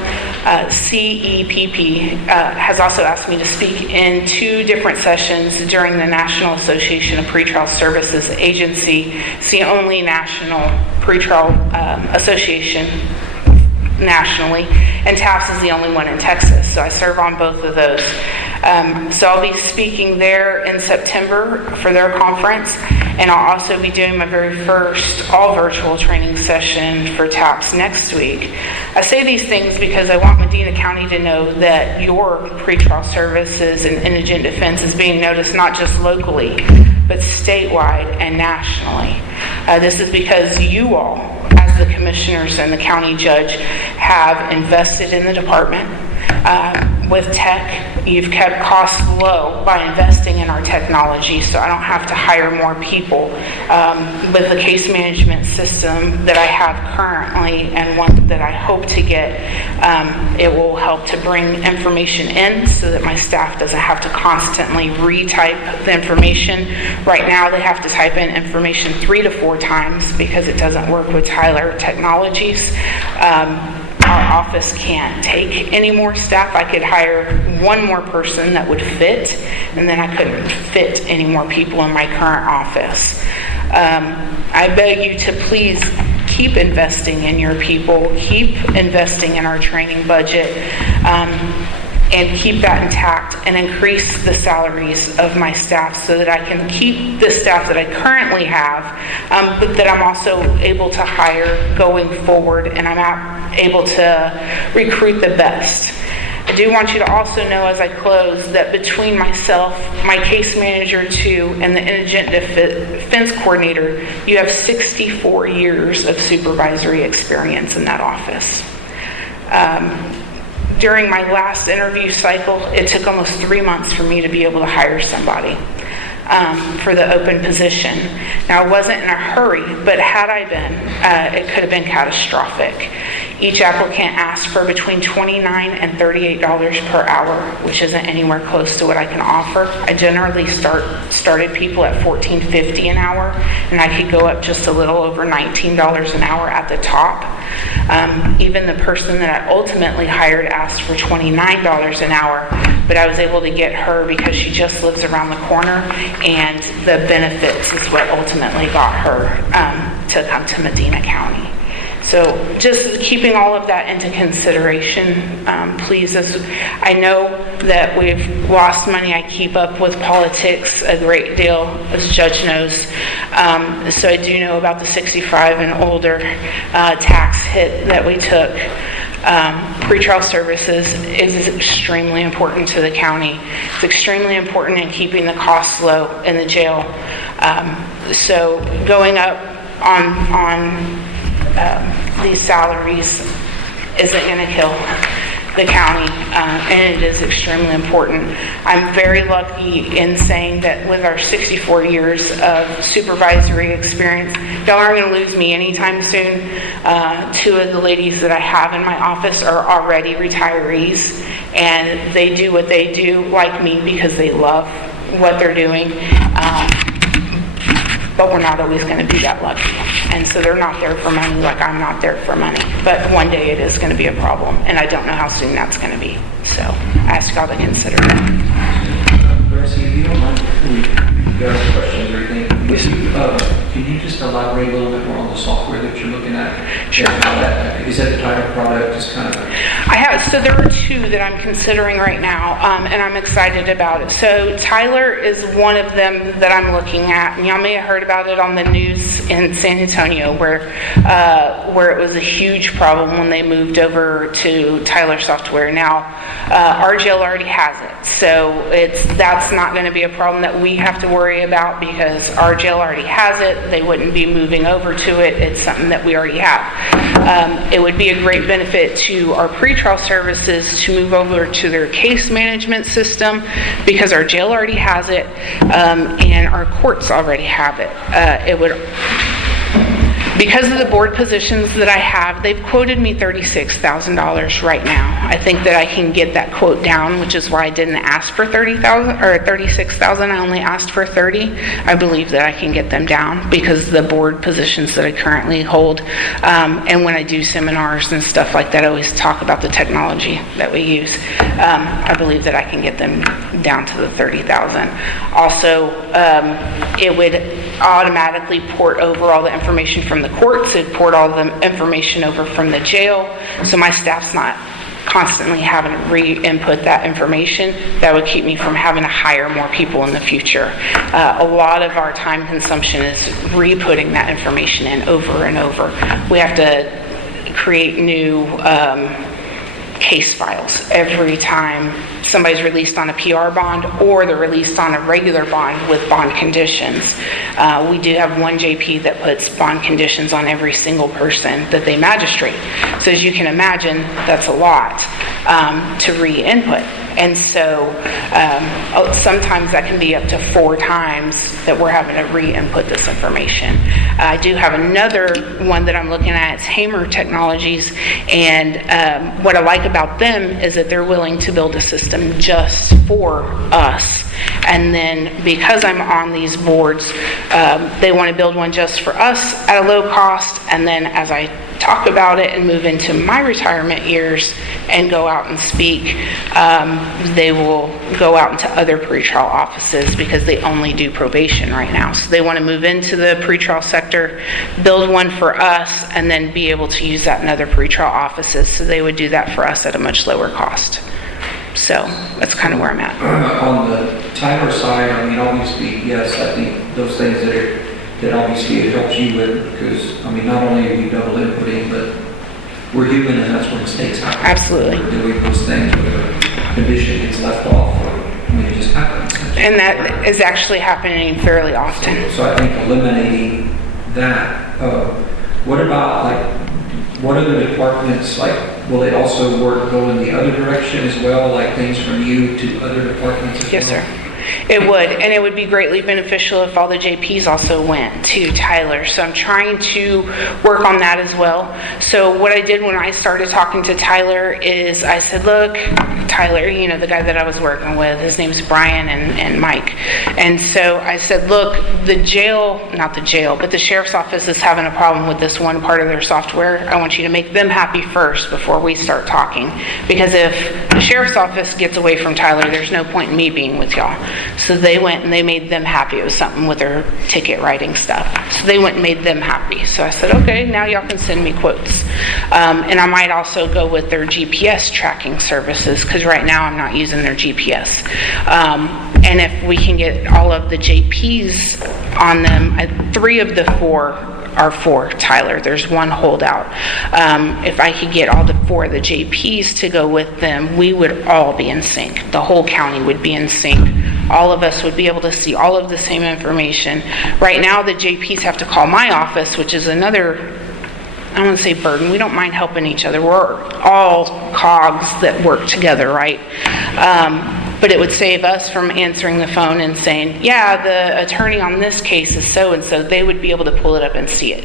CEPP has also asked me to speak in 2 different sessions during the National Association of Pretrial Services Agency. It's the only national pretrial association nationally, and TAPS is the only one in Texas, so I serve on both of those. So I'll be speaking there in September for their conference, and I'll also be doing my very first all-virtual training session for TAPS next week. I say these things because I want Medina County to know that your pretrial services and indigent defense is being noticed not just locally, but statewide and nationally. This is because you all, as the commissioners and the county judge, have invested in the department. With tech, you've kept costs low by investing in our technology, so I don't have to hire more people. With the case management system that I have currently and one that I hope to get, it will help to bring information in so that my staff doesn't have to constantly retype the information. Right now, they have to type in information 3 to 4 times because it doesn't work with Tyler Technologies. Our office can't take any more staff. I could hire one more person that would fit, and then I couldn't fit any more people in my current office. I beg you to please keep investing in your people, keep investing in our training budget, and keep that intact and increase the salaries of my staff so that I can keep the staff that I currently have, but that I'm also able to hire going forward, and I'm able to recruit the best. I do want you to also know as I close that between myself, my case manager too, and the indigent defense coordinator, you have 64 years of supervisory experience in that office. During my last interview cycle, it took almost 3 months for me to be able to hire somebody for the open position. Now, I wasn't in a hurry, but had I been, it could have been catastrophic. Each applicant asked for between $29 and $38 per hour, which isn't anywhere close to what I can offer. I generally started people at $14.50 an hour, and I could go up just a little over $19 an hour at the top. Even the person that I ultimately hired asked for $29 an hour, but I was able to get her because she just lives around the corner, and the benefits is what ultimately got her to come to Medina County. So just keeping all of that into consideration, please. As I know that we've lost money. I keep up with politics a great deal, as Judge knows. So I do know about the 65 and older tax hit that we took. Pretrial services is extremely important to the county. It's extremely important in keeping the costs low in the jail. So going up on these salaries isn't going to kill. the county, and it is extremely important. I'm very lucky in saying that with our 64 years of supervisory experience, y'all aren't going to lose me anytime soon. Two of the ladies that I have in my office are already retirees, and they do what they do like me because they love what they're doing. But we're not always going to be that lucky. And so they're not there for money like I'm not there for money. But one day it is going to be a problem, and I don't know how soon that's going to be. So I ask y'all to consider that. Darcy, if you don't mind, before you ask questions or anything, can you just elaborate a little bit more on the software that you're looking at? Sure. Is that the type of product? Just kind of. So there are two that I'm considering right now, and I'm excited about it. So Tyler is one of them that I'm looking at, and y'all may have heard about it on the news in San Antonio, where it was a huge problem when they moved over to Tyler software. Now, our jail already has it, so that's not going to be a problem that we have to worry about because our jail already has it. They wouldn't be moving over to it. It's something that we already have. It would be a great benefit to our pretrial services to move over to their case management system because our jail already has it, and our courts already have it. Because of the board positions that I have, they've quoted me $36,000 right now. I think that I can get that quote down, which is why I didn't ask for $30,000 or $36,000. I only asked for $30,000. I believe that I can get them down because of the board positions that I currently hold. And when I do seminars and stuff like that, I always talk about the technology that we use. I believe that I can get them down to the $30,000. Also, it would automatically port over all the information from the courts. It'd port all the information over from the jail, so my staff's not constantly having to re-input that information. That would keep me from having to hire more people in the future. A lot of our time consumption is re-putting that information in over and over. We have to create new case files every time somebody's released on a PR bond or they're released on a regular bond with bond conditions. We do have one JP that puts bond conditions on every single person that they magistrate. So as you can imagine, that's a lot to re-input. And so sometimes that can be up to 4 times that we're having to re-input this information. I do have another one that I'm looking at. It's Hamer Technologies. And what I like about them is that they're willing to build a system just for us. And then because I'm on these boards, they want to build one just for us at a low cost. And then as I talk about it and move into my retirement years and go out and speak, they will go out into other pretrial offices because they only do probation right now. So they want to move into the pretrial sector, build one for us, and then be able to use that in other pretrial offices. So they would do that for us at a much lower cost. So that's kind of where I'm at. On the Tyler side, I mean, obviously, yes, I think those things that obviously it helps you with, because, I mean, not only are you double inputting, but we're human and that's where mistakes happen. Absolutely. We're doing those things where a condition gets left off, or, I mean, it just happens. And that is actually happening fairly often. So I think eliminating that, what about, like, what other departments, like, will it also go in the other direction as well, like things from you to other departments as well? Yes, sir. It would, and it would be greatly beneficial if all the JPs also went to Tyler. So I'm trying to work on that as well. So what I did when I started talking to Tyler is I said, look, Tyler, you know, the guy that I was working with, his name's Brian and Mike. And so I said, look, the sheriff's office is having a problem with this one part of their software. I want you to make them happy first before we start talking. Because if the sheriff's office gets away from Tyler, there's no point in me being with y'all. So they went and they made them happy. It was something with their ticket writing stuff. So they went and made them happy. So I said, okay, now y'all can send me quotes. And I might also go with their GPS tracking services, because right now I'm not using their GPS. And if we can get all of the JPs on them, 3 of the 4 are for Tyler. There's one holdout. If I could get all 4 of the JPs to go with them, we would all be in sync. The whole county would be in sync. All of us would be able to see all of the same information. Right now, the JPs have to call my office, which is another I want to say burden. We don't mind helping each other. We're all cogs that work together, right? But it would save us from answering the phone and saying, yeah, the attorney on this case is so-and-so. They would be able to pull it up and see it.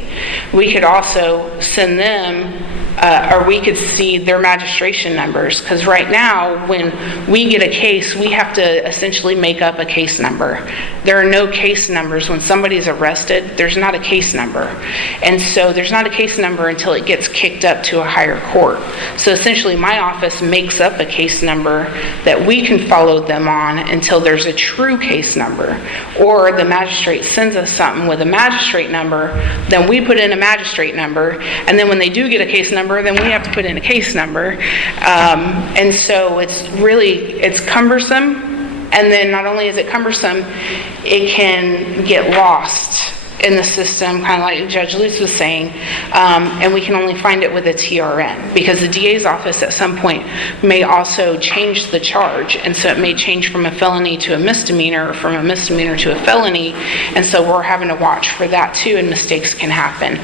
We could also send them, or we could see their magistration numbers. Because right now, when we get a case, we have to essentially make up a case number. There are no case numbers. When somebody's arrested, there's not a case number. And so there's not a case number until it gets kicked up to a higher court. So essentially, my office makes up a case number that we can follow them on until there's a true case number. Or the magistrate sends us something with a magistrate number, then we put in a magistrate number, and then when they do get a case number, then we have to put in a case number. And so it's cumbersome, and then not only is it cumbersome, it can get lost in the system, kind of like Judge Luce was saying, and we can only find it with a TRN, because the DA's office at some point may also change the charge, and so it may change from a felony to a misdemeanor, or from a misdemeanor to a felony, and so we're having to watch for that too, and mistakes can happen.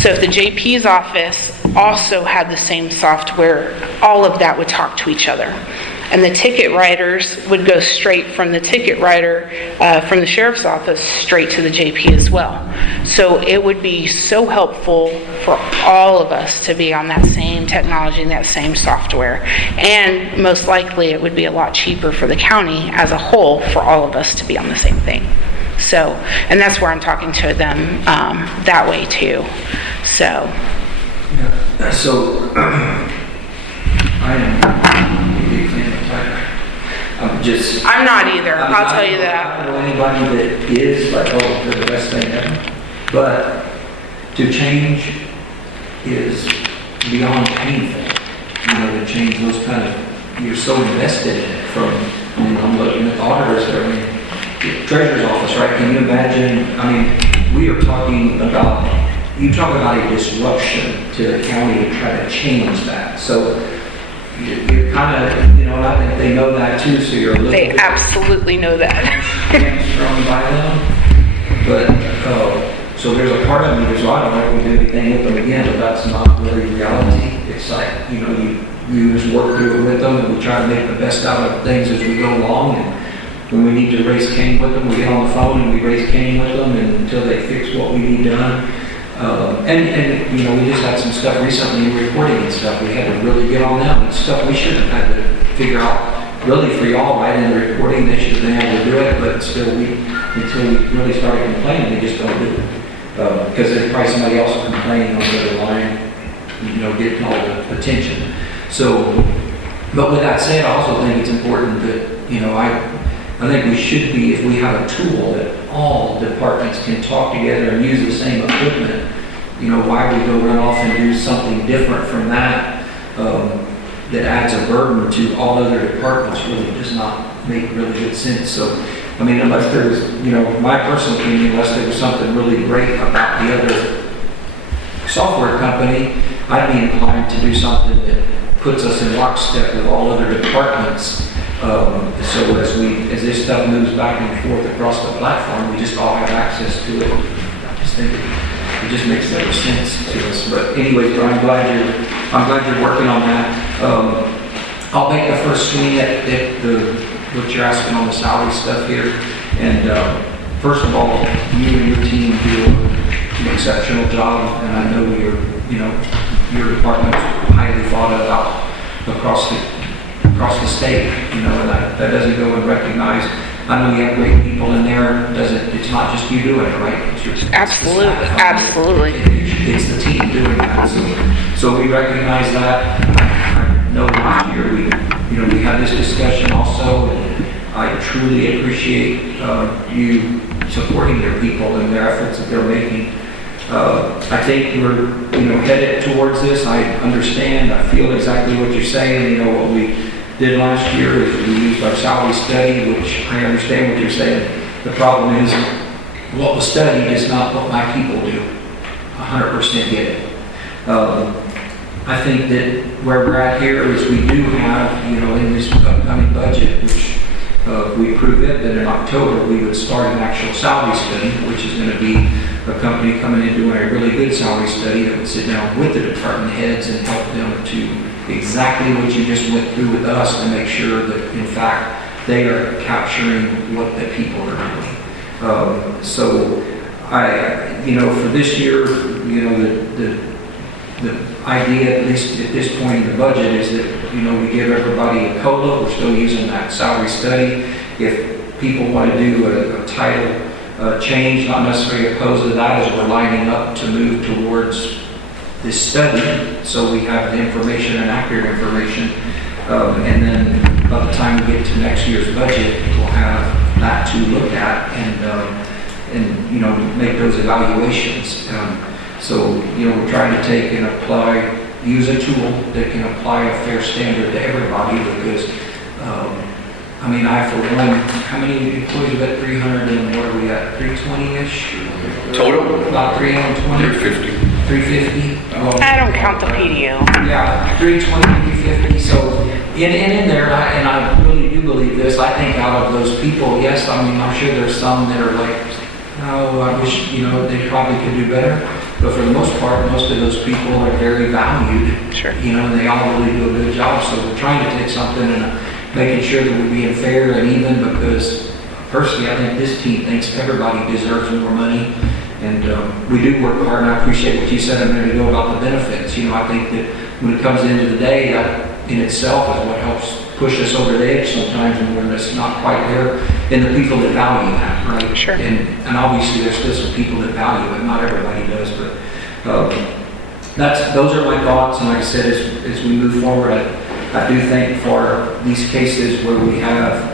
So if the JP's office also had the same software, all of that would talk to each other. And the ticket writers would go straight from the ticket writer, from the sheriff's office, straight to the JP as well. So it would be so helpful for all of us to be on that same technology and that same software. And most likely it would be a lot cheaper for the county as a whole for all of us to be on the same thing. So, and that's where I'm talking to them that way too. So. Yeah. So I am I'm not either. I'll tell you that. I don't know anybody that is like, oh, they're the best thing ever. But to change is beyond painful. You know, to change those kind of, you're so invested in it. From, I'm looking at the auditors there, the treasurer's office, right? Can you imagine? I mean, we are talking about, you talk about a disruption to the county to try to change that. So you're kind of, and I think they know that too, so you're a little They bit absolutely know that. hamstrung by them. But, so there's a part of me that's, well, I don't know if we do anything with them again, but that's not really reality. It's like, you just work through it with them, and we try to make the best out of things as we go along. And when we need to raise Cain with them, we get on the phone and we raise Cain with them until they fix what we need done. We just had some stuff recently in reporting and stuff. We had to really get on them and stuff we should have had to figure out really for y'all, right? In the reporting, they should have been able to do it, but still until we really started complaining, they just don't do it. Because there's probably somebody else complaining on the other line, getting all the attention. So, but with that said, I also think it's important that, I think we should be, if we have a tool that all departments can talk together and use the same equipment, why we go run off and do something different from that, that adds a burden to all other departments really does not make really good sense. So, unless there was, my personal opinion, unless there was something really great about the other software company, I'd be inclined to do something that puts us in lockstep with all other departments. So as this stuff moves back and forth across the platform, we just all have access to it. I just think it just makes better sense to us. But anyways, I'm glad you're working on that. I'll make the first swing at what you're asking on the salary stuff here. And first of all, you and your team do an exceptional job, and I know your department's highly thought about across the state, and that doesn't go unrecognized. I know you have great people in there. It's not just you doing it, right? Absolutely. It's the team doing that. So we recognize that. I know last year we had this discussion also, and I truly appreciate you supporting their people and their efforts that they're making. I think we're headed towards this. I understand. I feel exactly what you're saying. What we did last year is we used our salary study, which I understand what you're saying. The problem is what was studied is not what my people do. 100% get it. I think that where we're at here is we do have, in this upcoming budget, which If we approve it, then in October, we would start an actual salary study, which is going to be a company coming in doing a really good salary study that would sit down with the department heads and help them to exactly what you just went through with us to make sure that, in fact, they are capturing what the people are doing. So for this year, the idea, at least at this point in the budget, is that, we give everybody a COLA. We're still using that salary study. If people want to do a title change, not necessarily opposed to that, as we're lining up to move towards this study, so we have the information and accurate information. And then by the time we get to next year's budget, we'll have that to look at and make those evaluations. So we're trying to take and use a tool that can apply a fair standard to everybody, because I, for one, how many employees? We've got 300 and what are we at, 320-ish? Total? About 320? 350. I don't count the PDO. Yeah, 320, 350. So in there, and I really do believe this, I think out of those people, yes, I'm sure there's some that are like, oh, I wish, they probably could do better. But for the most part, most of those people are very valued. Sure. And they all really do a good job. So we're trying to take something and making sure that we're being fair and even, because personally, I think this team thinks everybody deserves more money. And we do work hard, and I appreciate what you said a minute ago about the benefits. I think that when it comes into the day, that in itself is what helps push us over the edge sometimes when it's not quite there, and the people that value that, right? Sure. And obviously there's still some people that value it, not everybody does, but those are my thoughts. And like I said, as we move forward, I do think for these cases where we have,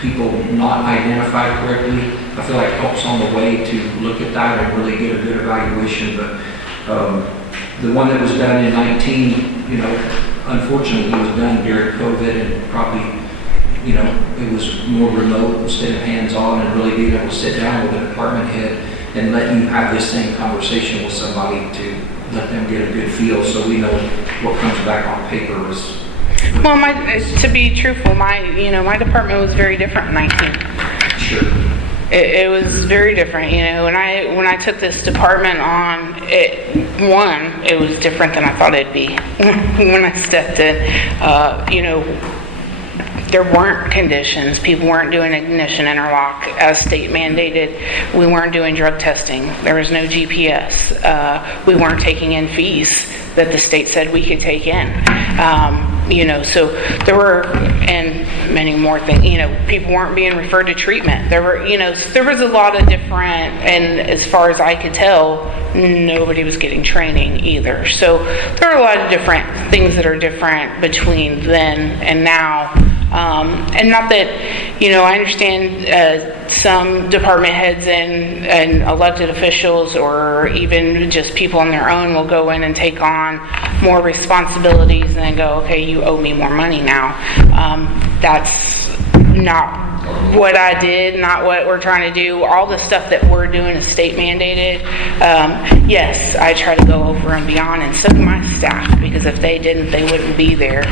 people not identified correctly, I feel like it helps on the way to look at that and really get a good evaluation. But the one that was done in 19, unfortunately, it was done during COVID, and probably, it was more remote instead of hands-on, and really being able to sit down with a department head and let you have this same conversation with somebody to let them get a good feel, so we know what comes back on paper is. Well, to be truthful, my department was very different in 19. Sure. It was very different, when I took this department on, it was different than I thought it'd be when I stepped in. There weren't conditions. People weren't doing ignition interlock as state mandated. We weren't doing drug testing. There was no GPS. We weren't taking in fees that the state said we could take in. So there were, and many more things, people weren't being referred to treatment. There were, so there was a lot of different, and as far as I could tell, nobody was getting training either. So there are a lot of different things that are different between then and now. And not that, I understand some department heads and elected officials, or even just people on their own, will go in and take on more responsibilities and then go, okay, you owe me more money now. That's not what I did, not what we're trying to do. All the stuff that we're doing is state mandated. Yes, I try to go over and beyond, and so do my staff, because if they didn't, they wouldn't be there.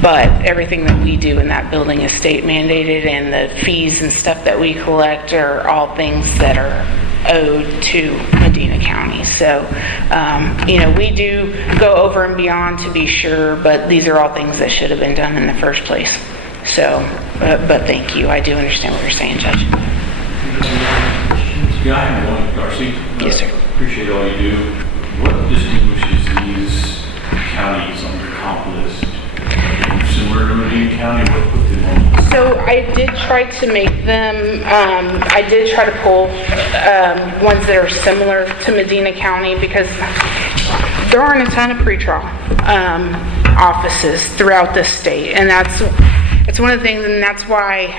But everything that we do in that building is state mandated, and the fees and stuff that we collect are all things that are owed to Medina County. So, we do go over and beyond to be sure, but these are all things that should have been done in the first place. So, but thank you. I do understand what you're saying, Judge. Yeah, I have one, Darcy. Yes, sir. Appreciate all you do. What distinguishes these counties on your comp list? Similar to Medina County, what put them on? So I did try to make them, I did try to pull ones that are similar to Medina County, because there aren't a ton of pretrial offices throughout the state, and it's one of the things, and that's why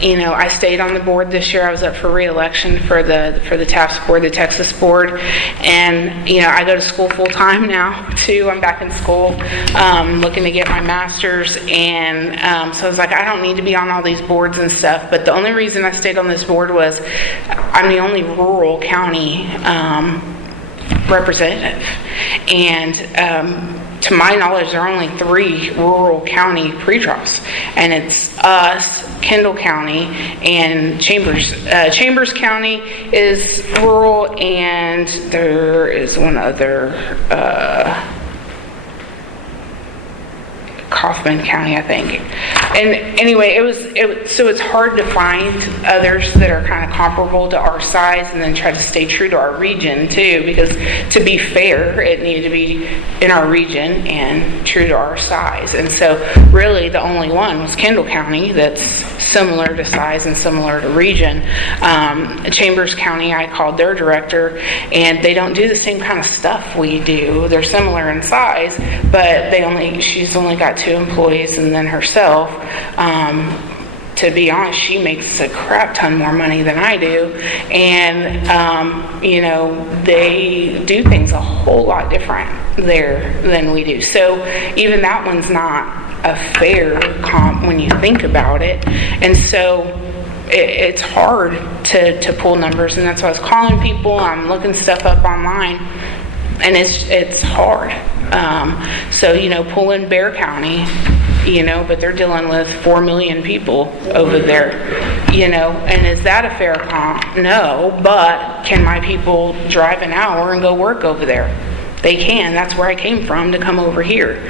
I stayed on the board this year. I was up for re-election for the TAFS board, the Texas board, and I go to school full time now too. I'm back in school, looking to get my master's, and so I was like, I don't need to be on all these boards and stuff. But the only reason I stayed on this board was I'm the only rural county representative, and to my knowledge, there are only 3 rural county pretrials, and it's us, Kendall County, and Chambers. Chambers County is rural, and there is one other, Kaufman County, I think. And anyway, so it's hard to find others that are kind of comparable to our size and then try to stay true to our region too, because to be fair, it needed to be in our region and true to our size. And so really the only one was Kendall County that's similar to size and similar to region. Chambers County, I called their director, and they don't do the same kind of stuff we do. They're similar in size, but she's only got 2 employees and then herself. To be honest, she makes a crap ton more money than I do, and they do things a whole lot different there than we do. So even that one's not a fair comp when you think about it. And so it's hard to pull numbers, and that's why I was calling people. I'm looking stuff up online, and it's hard. So pull in Bear County, but they're dealing with 4 million people over there, and is that a fair comp? No, but can my people drive an hour and go work over there? They can. That's where I came from to come over here.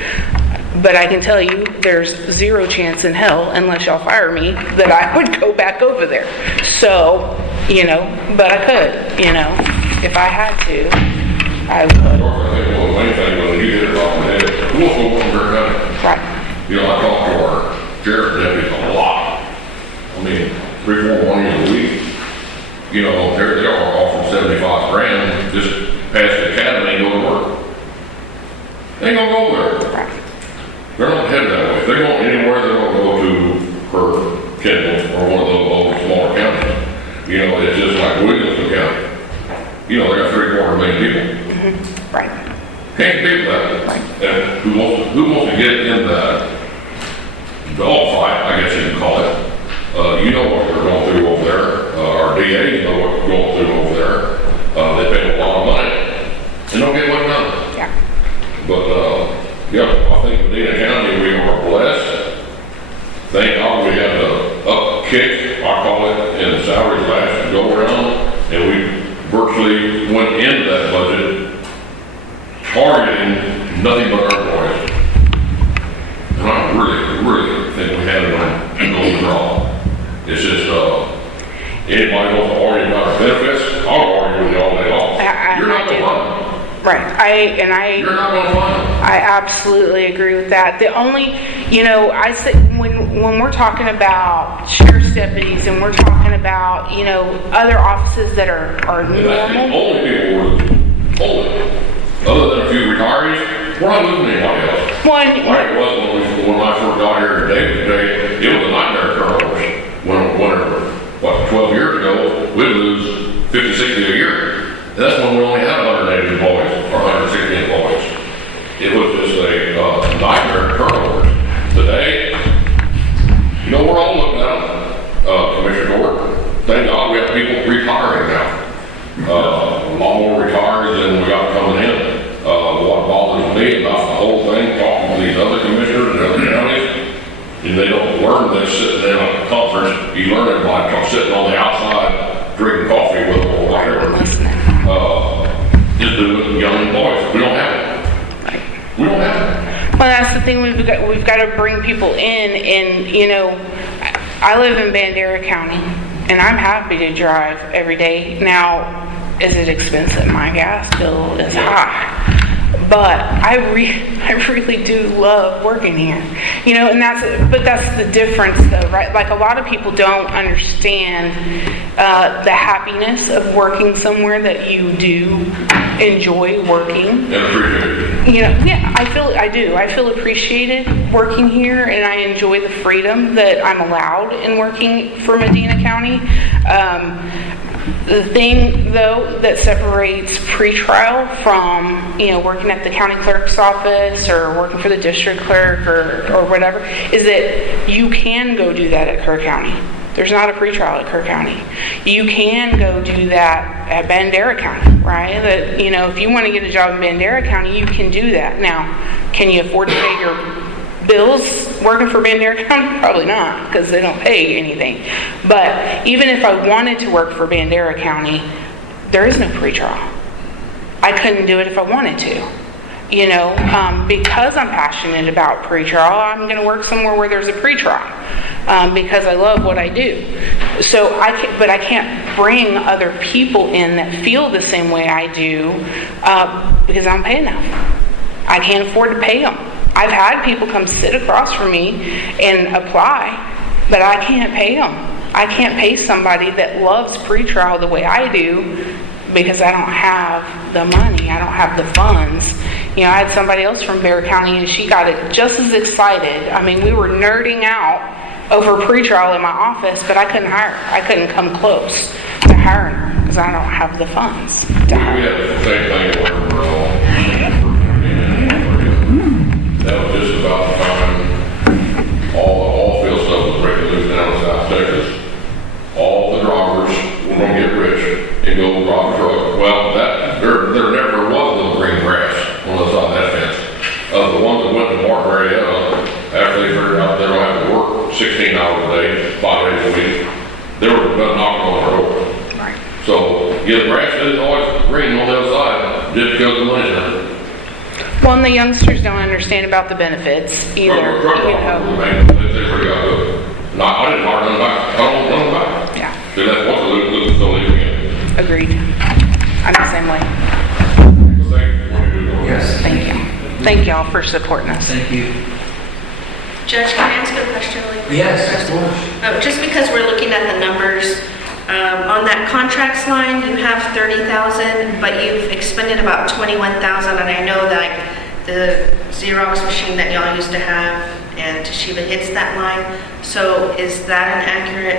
But I can tell you, there's 0 chance in hell, unless y'all fire me, that I would go back over there. So, but I could, if I had to, I would. Right. I talk to our sheriff deputies a lot. I mean, 3, 4 mornings a week. They are offering $75,000 just pass the academy and go to work. They ain't gonna go there. They're not headed that way. If they're going anywhere, they're gonna go to Kendall or one of those other smaller counties. It's just like Williamson County. They got 3/4 million people. Mm-hmm. Right. Can't beat that. Right. And who wants to get in the dog fight, I guess you can call it. What we're going through over there. Our DAs know what we're going through over there. They pay a lot of money and don't get one done. Yeah. But I think Medina County, we are blessed. Thank God we had the up kick, I call it, in the salaries last go around, and we virtually went into that budget targeting nothing but our employees. And I really, really think we had it on golden draw. It's just, anybody wants to argue about our benefits, I'll argue with you all day long. You're not going to find them. Right. You're not going to find them. I absolutely agree with that. The only, I say when we're talking about sheriff's deputies and we're talking about, other offices that are normal. Only people were other than a few retirees, we're not losing anybody else. Like it was when I first got here today, it was a nightmare turnover. When 12 years ago, we'd lose 50, 60 a year. That's when we only had 180 employees or 160 employees. It was just a nightmare turnover. Today, we're all looking at Commissioner Gordon. Thank God we have people retiring now. A lot more retires than we got coming in. What bothers me about the whole thing, talking to these other commissioners and other counties, and they don't learn this sitting in a conference. You learn it by sitting on the outside drinking coffee with them or whatever. Just do it with young employees. We don't have it. We don't have it. Well, that's the thing. We've got to bring people in, and I live in Bandera County, and I'm happy to drive every day. Now, is it expensive? My gas bill is high. But I really do love working here, and that's the difference though, right? Like a lot of people don't understand the happiness of working somewhere that you do enjoy working. I feel appreciated working here, and I enjoy the freedom that I'm allowed in working for Medina County. The thing, though, that separates pretrial from, working at the county clerk's office or working for the district clerk or whatever, is that you can go do that at Kerr County. There's not a pretrial at Kerr County. You can go do that at Bandera County, right? That, you know, if you want to get a job in Bandera County, you can do that. Now, can you afford to pay your bills working for Bandera County? Probably not, because they don't pay anything. But even if I wanted to work for Bandera County, there is no pretrial. I couldn't do it if I wanted to. You know, because I'm passionate about pretrial, I'm going to work somewhere where there's a pretrial because I love what I do. So but I can't bring other people in that feel the same way I do because I don't pay enough. I can't afford to pay them. I've had people come sit across from me and apply, but I can't pay them. I can't pay somebody that loves pretrial the way I do because I don't have the money. I don't have the funds. You know, I had somebody else from Bear County and she got it just as excited. I mean, we were nerding out over pretrial in my office, but I couldn't hire her. I couldn't come close to hiring her because I don't have the funds to hire her. We had the same thing where that was just about the time all field stuff was breaking loose down in South Texas. All the drivers were going to get rich and go drive a truck. Well, there never was no green grass on the side of that fence. The ones that went to Martin Marietta, after they figured out they don't have to work 16 hours a day, 5 days a week, they were knocking on the door. Right. So, yeah, the grass is always green on the other side, just because the money's there. Well, and the youngsters don't understand about the benefits either. I didn't hire none back. I don't know back. Yeah. They left once, so leave again. Agreed. I'm the same way. Yes. Thank you. Thank y'all for supporting us. Thank you. Judge, can I ask a question really quick? Yes, of course. Just because we're looking at the numbers, on that contracts line, you have 30,000, but you've expended about 21,000, and I know that the Xerox machine that y'all used to have and Toshiba hits that line. So is that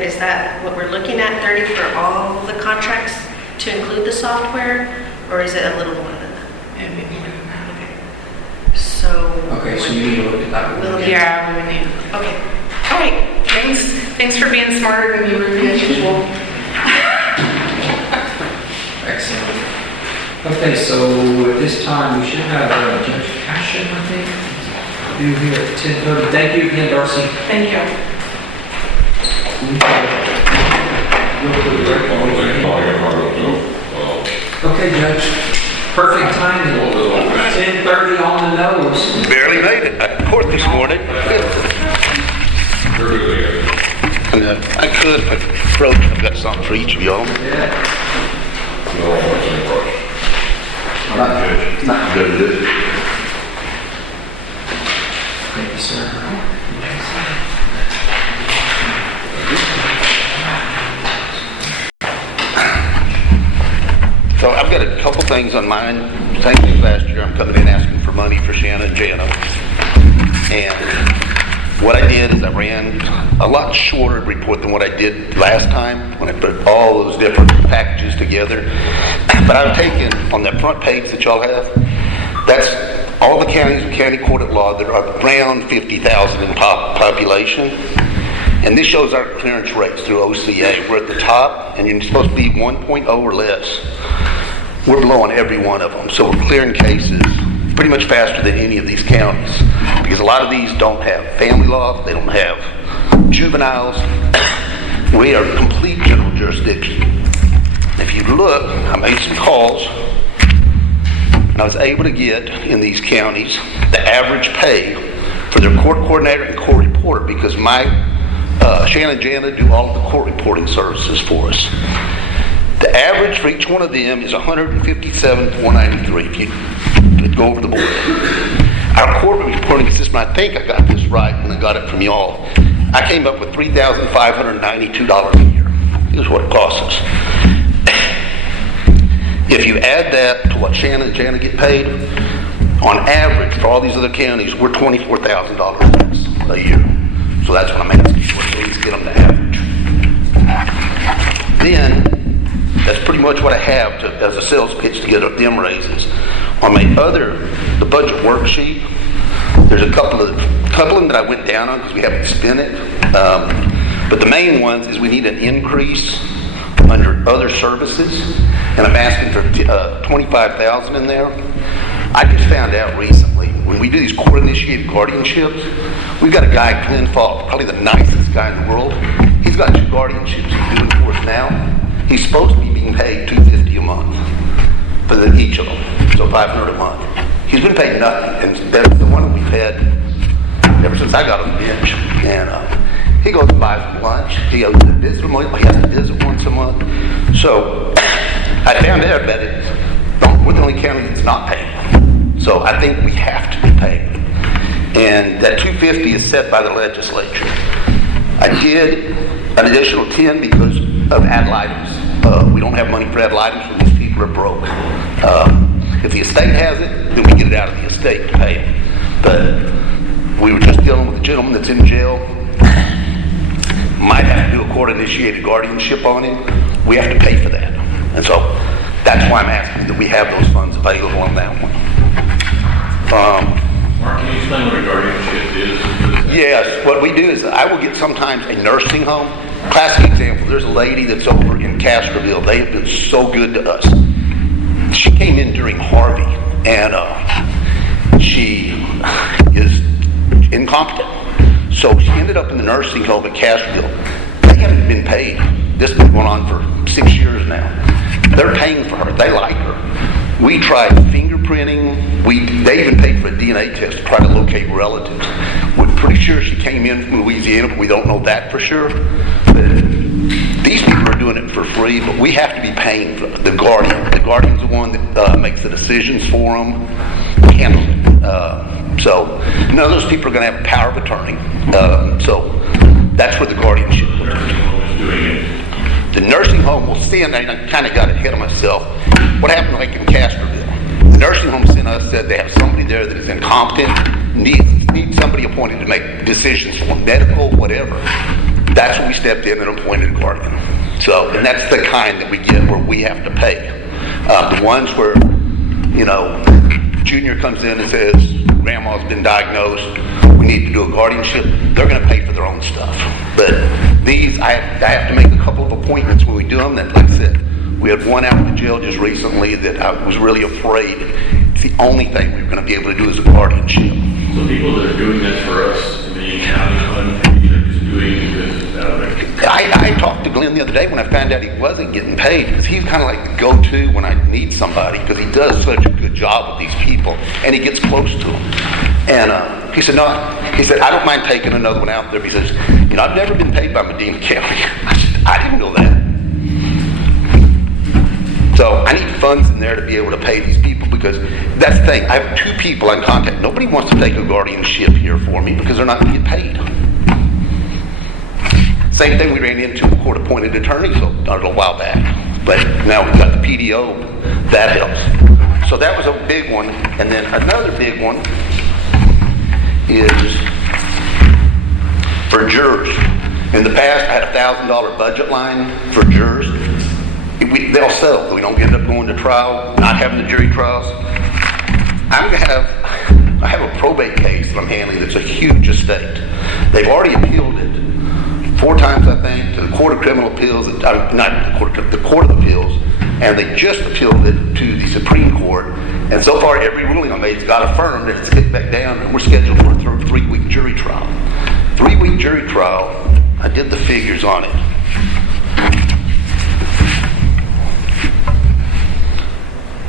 is that what we're looking at, 30 for all the contracts to include the software, or is it a little more than that? Okay. So. Okay, so you need to look at that one. Yeah, we would need. Okay. All right. Thanks for being smarter than you were as usual. Excellent. Okay, so at this time, we should have Judge Cashin, I think, due here at 10:30. Thank you again, Darcy. Thank you. Okay, Judge. Perfect timing. 10:30 on the nose. Barely made it back to court this morning. And, I could, but Roach, I've got something for each of y'all. Not good at it. Thank you, sir. So I've got a couple things on mine. Same thing last year. I'm coming in asking for money for Shanna and Jana. And what I did is I ran a lot shorter report than what I did last time when I put all those different packages together. But I've taken on that front page that y'all have, that's all the counties and county court at law that are around 50,000 in population. And this shows our clearance rates through OCA. We're at the top, and you're supposed to be 1.0 or less. We're below on every one of them. So we're clearing cases pretty much faster than any of these counties. Because a lot of these don't have family law, they don't have juveniles. We are complete general jurisdiction. If you look, I made some calls, and I was able to get in these counties the average pay for their court coordinator and court reporter, because Shannon and Jana do all of the court reporting services for us. The average for each one of them is $157,493 if you go over the board. Our court reporting system, I think I got this right when I got it from y'all. I came up with $3,592 a year. This is what it costs us. If you add that to what Shannon and Jana get paid, on average for all these other counties, we're $24,000 less a year. So that's what I'm asking for, at least get them to average. Then, that's pretty much what I have as a sales pitch to get them raises. On the budget worksheet, there's a couple of them that I went down on because we haven't spent it. But the main ones is we need an increase under other services, and I'm asking for $25,000 in there. I just found out recently, when we do these court-initiated guardianships, we've got a guy, Glenn Falk, probably the nicest guy in the world. He's got 2 guardianships he's doing for us now. He's supposed to be being paid $250 a month for each of them, so $500 a month. He's been paid nothing, and that's the one we've had ever since I got on the bench. And he goes and buys him lunch. He goes to visit him. He has to visit once a month. So I found out that we're the only county that's not paying. So I think we have to be paid. And that $250 is set by the legislature. I did an additional 10 because of ad litem. We don't have money for ad litem, so these people are broke. If the estate has it, then we get it out of the estate to pay them. But we were just dealing with a gentleman that's in jail. Might have to do a court-initiated guardianship on him. We have to pay for that. And so that's why I'm asking that we have those funds available on that one. Mark, can you explain what a guardianship is? Yes, what we do is I will get sometimes a nursing home. Classic example, there's a lady that's over in Castroville. They have been so good to us. She came in during Harvey, and she is incompetent. So she ended up in the nursing home at Castroville. They haven't been paid. This has been going on for 6 years now. They're paying for her. They like her. We tried fingerprinting. They even paid for a DNA test to try to locate relatives. We're pretty sure she came in from Louisiana, but we don't know that for sure. But these people are doing it for free, but we have to be paying for the guardian. The guardian's the one that makes the decisions for them, handles it. So none of those people are going to have power of attorney. So that's where the guardianship will do. The nursing home will send, and I kind of got ahead of myself. What happened like in Castroville? The nursing home sent us, said they have somebody there that is incompetent, needs somebody appointed to make decisions for medical, whatever. That's when we stepped in and appointed a guardian. So, and that's the kind that we get where we have to pay. The ones where, Junior comes in and says, grandma's been diagnosed, we need to do a guardianship, they're going to pay for their own stuff. But these, I have to make a couple of appointments when we do them. That, like I said, we had one out of the jail just recently that I was really afraid. It's the only thing we were going to be able to do is a guardianship. So people that are doing this for us in the county, just doing this out of their... I talked to Glenn the other day when I found out he wasn't getting paid, because he's kind of like the go-to when I need somebody, because he does such a good job with these people, and he gets close to them. And he said, I don't mind taking another one out there. He says, I've never been paid by Medina County. I said, I didn't know that. So I need funds in there to be able to pay these people, because that's the thing. I have 2 people in contact. Nobody wants to take a guardianship here for me because they're not going to get paid. Same thing we ran into with court-appointed attorneys a little while back. But now we've got the PDO. That helps. So that was a big one. And then another big one is for jurors. In the past, I had a $1,000 budget line for jurors. They'll settle. We don't end up going to trial, not having the jury trials. I have a probate case that I'm handling that's a huge estate. They've already appealed it 4 times, I think, to the Court of Criminal Appeals, the Court of Appeals, and they just appealed it to the Supreme Court. And so far, every ruling I made's got affirmed, and it's kicked back down, and we're scheduled for a 3-week jury trial. 3-week jury trial, I did the figures on it.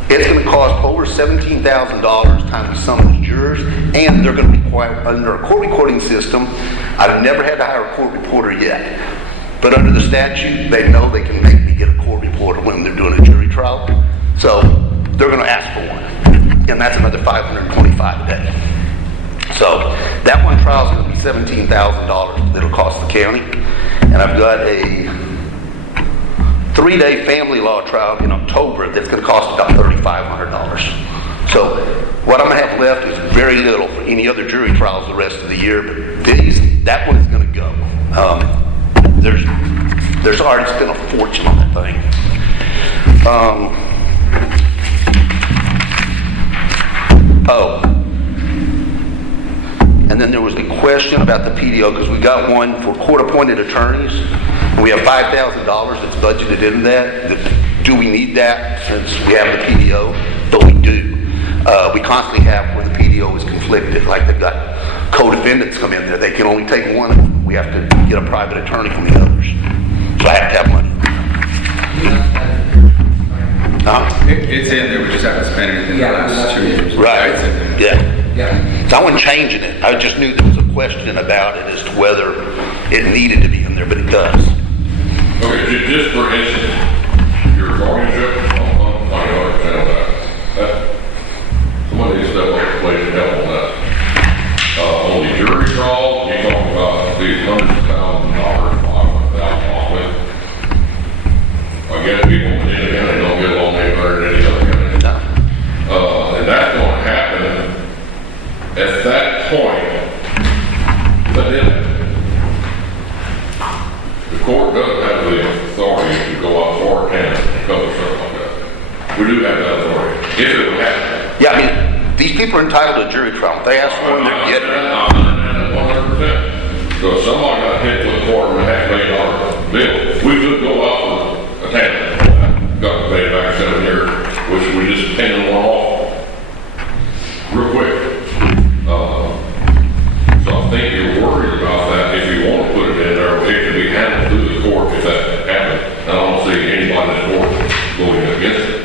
It's going to cost over $17,000 time we summon jurors, and they're going to be required under a court recording system. I've never had to hire a court reporter yet, but under the statute, they know they can make me get a court reporter when they're doing a jury trial. So they're going to ask for one, and that's another $525 a day. So that one trial is going to be $17,000 that'll cost the county, and I've got a 3-day family law trial in October that's going to cost about $3,500. So what I'm going to have left is very little for any other jury trials the rest of the year, but that one is going to go. There's already spent a fortune on that thing. And then then there was a question about the PDO, because we got one for court-appointed attorneys. And we have $5,000 that's budgeted in that. Do we need that since we have the PDO? But we do. We constantly have where the PDO is conflicted, like they've got co-defendants come in there. They can only take one. We have to get a private attorney from the others. So I have to have money. It's in there, we just haven't spent it in the last 2 years. Right. It's in there. Yeah. So I wasn't changing it. I just knew there was a question about it as to whether it needed to be in there, but it does. Okay, just for instance, your guardianship, I understand that. Somebody needs to step up and play the help on that. On the jury trial, you talk about these $100,000, $500,000. I guess people in Medina County don't get along any better than any other county. And that's going to happen at that point. But then the court does have the authority to go out for a candidate and cover something like that. We do have that authority. If it would happen. Yeah, I mean, these people are entitled to a jury trial. If they ask for one, they're getting it. 100%. So if somebody got hit with a $250,000 bill, we could go out for a candidate. Got to pay back 7 years, which we just paid one off real quick. So I think you're worried about that. If you want to put it in there, it can be handled through the court if that happens. I don't see anybody that's going against it.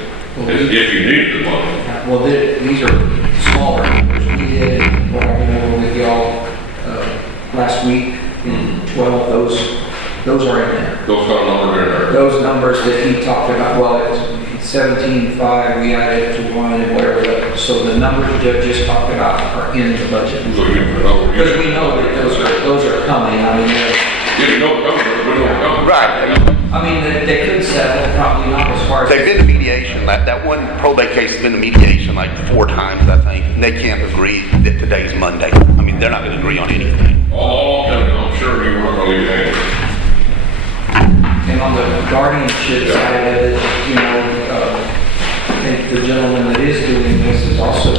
If you need the money. Well, these are smaller numbers. We did what I went over with y'all last week. 12, those are in there. Those kind of numbers are in there. Those numbers that he talked about, well, it's 17.5, we added to 1 and whatever. So the numbers Jeff just talked about are in the budget. Because we know that those are coming. I mean, right. I mean, they could settle, probably not as far as. They've been to mediation. That one probate case has been to mediation like 4 times, I think. And they can't agree that today's Monday. I mean, they're not going to agree on anything. I'm sure you weren't going to leave anything. And on the guardianship side of it, you know, I think the gentleman that is doing this is also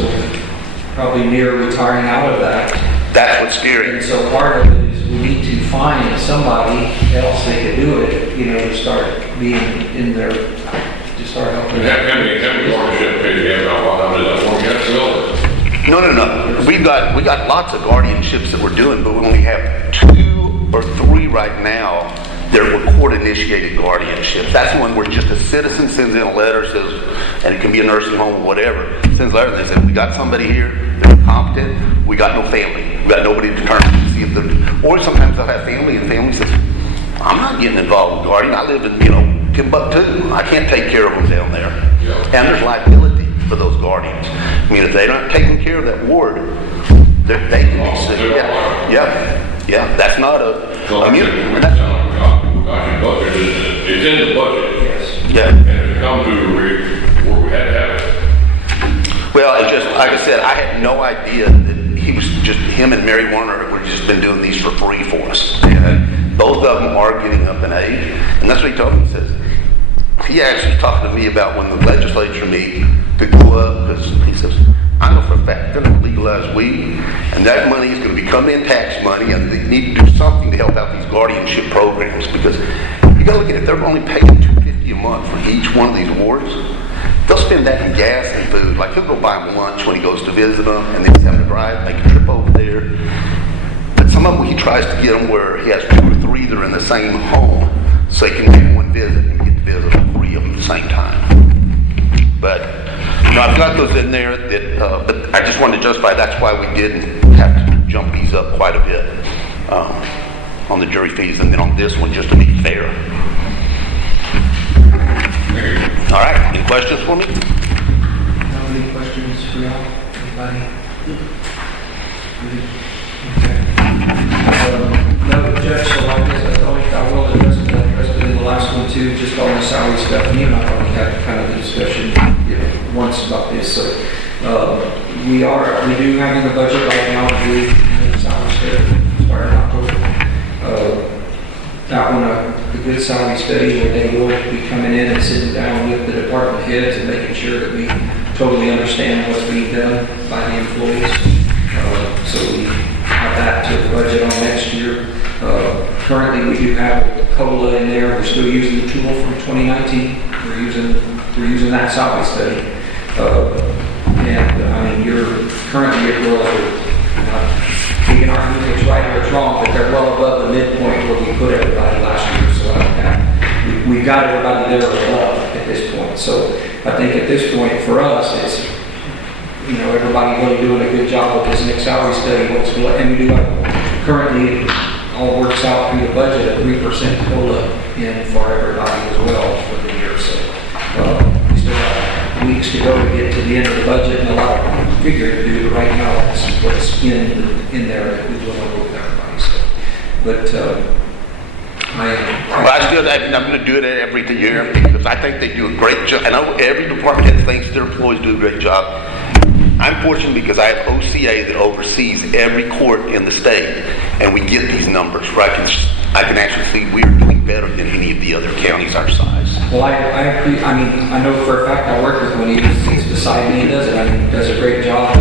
probably near retiring out of that. That's what's scary. And so part of it is we need to find somebody else that could do it, you know, to start being in there, to start helping. How many guardianship cases do you have about? How many of that one you got to No. We got lots of guardianships that we're doing, but we only have 2 or 3 right now. They're court-initiated guardianships. That's the one where just a citizen sends in a letter, says, and it can be a nursing home or whatever, sends a letter and they say, we got somebody here, they're incompetent, we got no family, we got nobody to turn to see if they're, or sometimes they'll have family and family says, I'm not getting involved with guardian, I live in, Timbuktu, I can't take care of them down there. And there's liability for those guardians. I mean, if they're not taking care of that ward, they can be sued. Yeah, that's not a immunity. Budget it's in the budget. Yes. Yeah. And if it comes to where we had to have it. Well, it's just, like I said, I had no idea that him and Mary Warner were just been doing these for free for us. And both of them are getting up in age. And that's what he told me. He says, he actually talked to me about when the legislature meet to go up, because he says, I know for a fact they're going to legalize weed, and that money is going to be coming in tax money, and they need to do something to help out these guardianship programs, because you got to look at it, they're only paying $250 a month for each one of these wards. They'll spend that in gas and food. Like he'll go buy them lunch when he goes to visit them, and then he's having to drive, make a trip over there. But some of them he tries to get them where he has 2 or 3 that are in the same home, so he can make one visit and get to visit all 3 of them at the same time. But I've got those in there that, but I just wanted to justify that's why we didn't have to jump these up quite a bit on the jury fees, and then on this one just to be fair. All right, any questions for me? Any questions for y'all? Anybody? Okay. No, Judge, so like this, I will address it, I addressed it in the last one too, just on the salary stuff, and you and I already had kind of the discussion, once about this, so, we do having a budget right now, I believe, in the salary study, starting in October. That one, a good salary study where they will be coming in and sitting down with the department heads and making sure that we totally understand what's being done by the employees. So we add that to the budget on next year. Currently, we do have a COLA in there. We're still using the tool from 2019. We're using that salary study. And I mean, currently your girls are, we can argue if it's right or it's wrong, but they're well above the midpoint where we put everybody last year. So we've got everybody there above at this point. So I think at this point for us, it's, you know, everybody really doing a good job with this next salary study. And we do currently all works out through the budget at 3% COLA in for everybody as well for the year. So we still have weeks to go to get to the end of the budget and a lot of figuring to do. But right now, that's what's in there that we will want to work with everybody. So, but I'm going to do it every year because I think they do a great job. I know every department head thinks their employees do a great job. I'm fortunate because I have OCA that oversees every court in the state, and we get these numbers where I can actually see we're doing better than any of the other counties our size. Well, I know for a fact I work with one. He sits beside me and does it. I mean, he does a great job.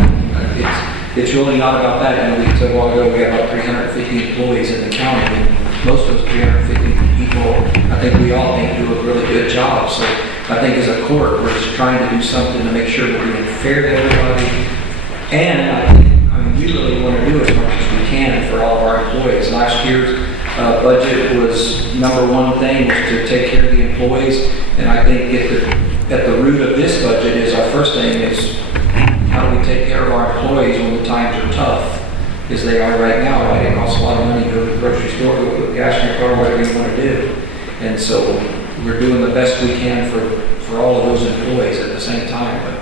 It's really not about that. I know we said a while ago we have about 350 employees in the county, and most of those 350 people, I think we all think do a really good job. So I think as a court, we're just trying to do something to make sure that we're being fair to everybody. And I mean, we really want to do as much as we can for all of our employees. Last year's budget was number one thing was to take care of the employees. And I think at the root of this budget is our first thing is how do we take care of our employees when the times are tough as they are right now, right? It costs a lot of money to go to the grocery store, go put gas in your car, whatever you want to do. And so we're doing the best we can for all of those employees at the same time. But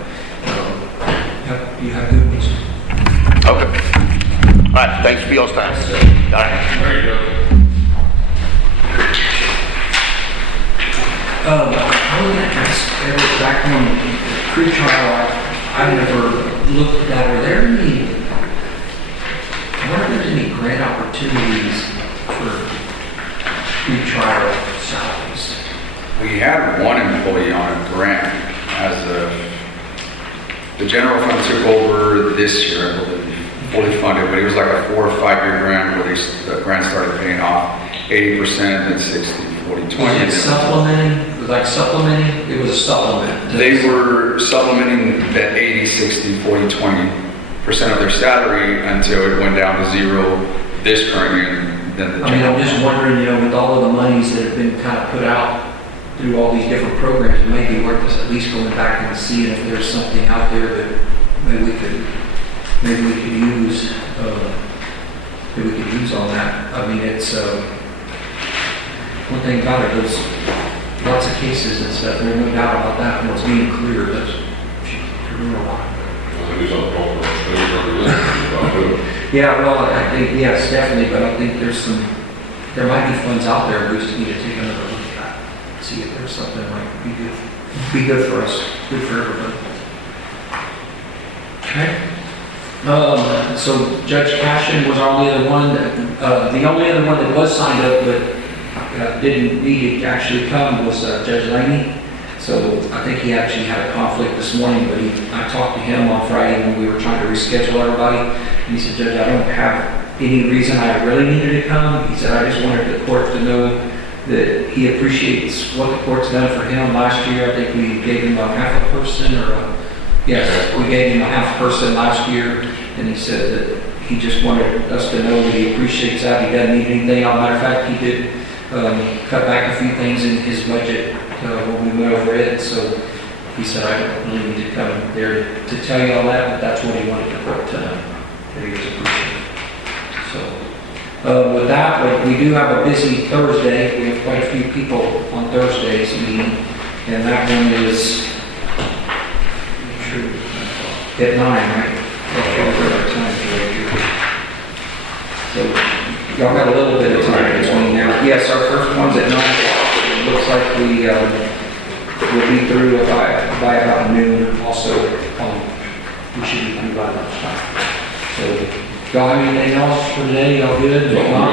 you have good ones. Okay. All right. Thanks for y'all's time. All right. There you go. I was going to ask back on the pre-trial, I've never looked at that. Are there any grant opportunities for pre-trial salaries? We had one employee on a grant as the general fund took over this year, I believe, fully funded, but it was like a 4 or 5 year grant where the grant started paying off 80%, then 60, 40, 20. Was it supplementing? It was like supplementing? It was a supplement. They were supplementing that 80, 60, 40, 20% of their salary until it went down to zero this current year. I'm just wondering, with all of the monies that have been kind of put out through all these different programs, it may be worth us at least going back and seeing if there's something out there that maybe we could use on that. I mean, it's one thing about it, there's lots of cases and stuff. There's no doubt about that. And what's being clear, that's doing a lot. Yeah, well, I think, yes, definitely, but I think there might be funds out there we just need to take another look at, see if there's something that might be good for us, good for everybody. Okay. So Judge Cashin was our only other one, the only other one that was signed up but didn't need to actually come was Judge Laney. So I think he actually had a conflict this morning, but I talked to him on Friday when we were trying to reschedule everybody. And he said, Judge, I don't have any reason I really needed to come. He said, I just wanted the court to know that he appreciates what the court's done for him. Last year, I think we gave him a half a person yes, we gave him a half person last year. And he said that he just wanted us to know that he appreciates that. He doesn't need anything. As a matter of fact, he did cut back a few things in his budget when we went over it. So he said, I don't really need to come there to tell you all that, but that's what he wanted the court to know, that he was appreciative. So with that, we do have a busy Thursday. We have quite a few people on Thursday's meeting, and that one is at 9, right? So y'all got a little bit of time between now. Yes, our first one's at 9. It looks like we'll be through by about noon. Also, we should be through by lunchtime. So, y'all have anything else for today? Y'all good? If not,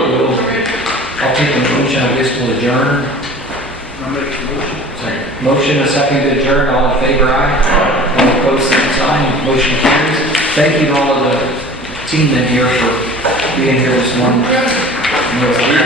I'll take a motion, I guess, to adjourn. I'll make a motion. Motion, a second to adjourn. All in favor, aye. All opposed, same sign. Motion carries. Thank you to all of the team in here for being here this morning.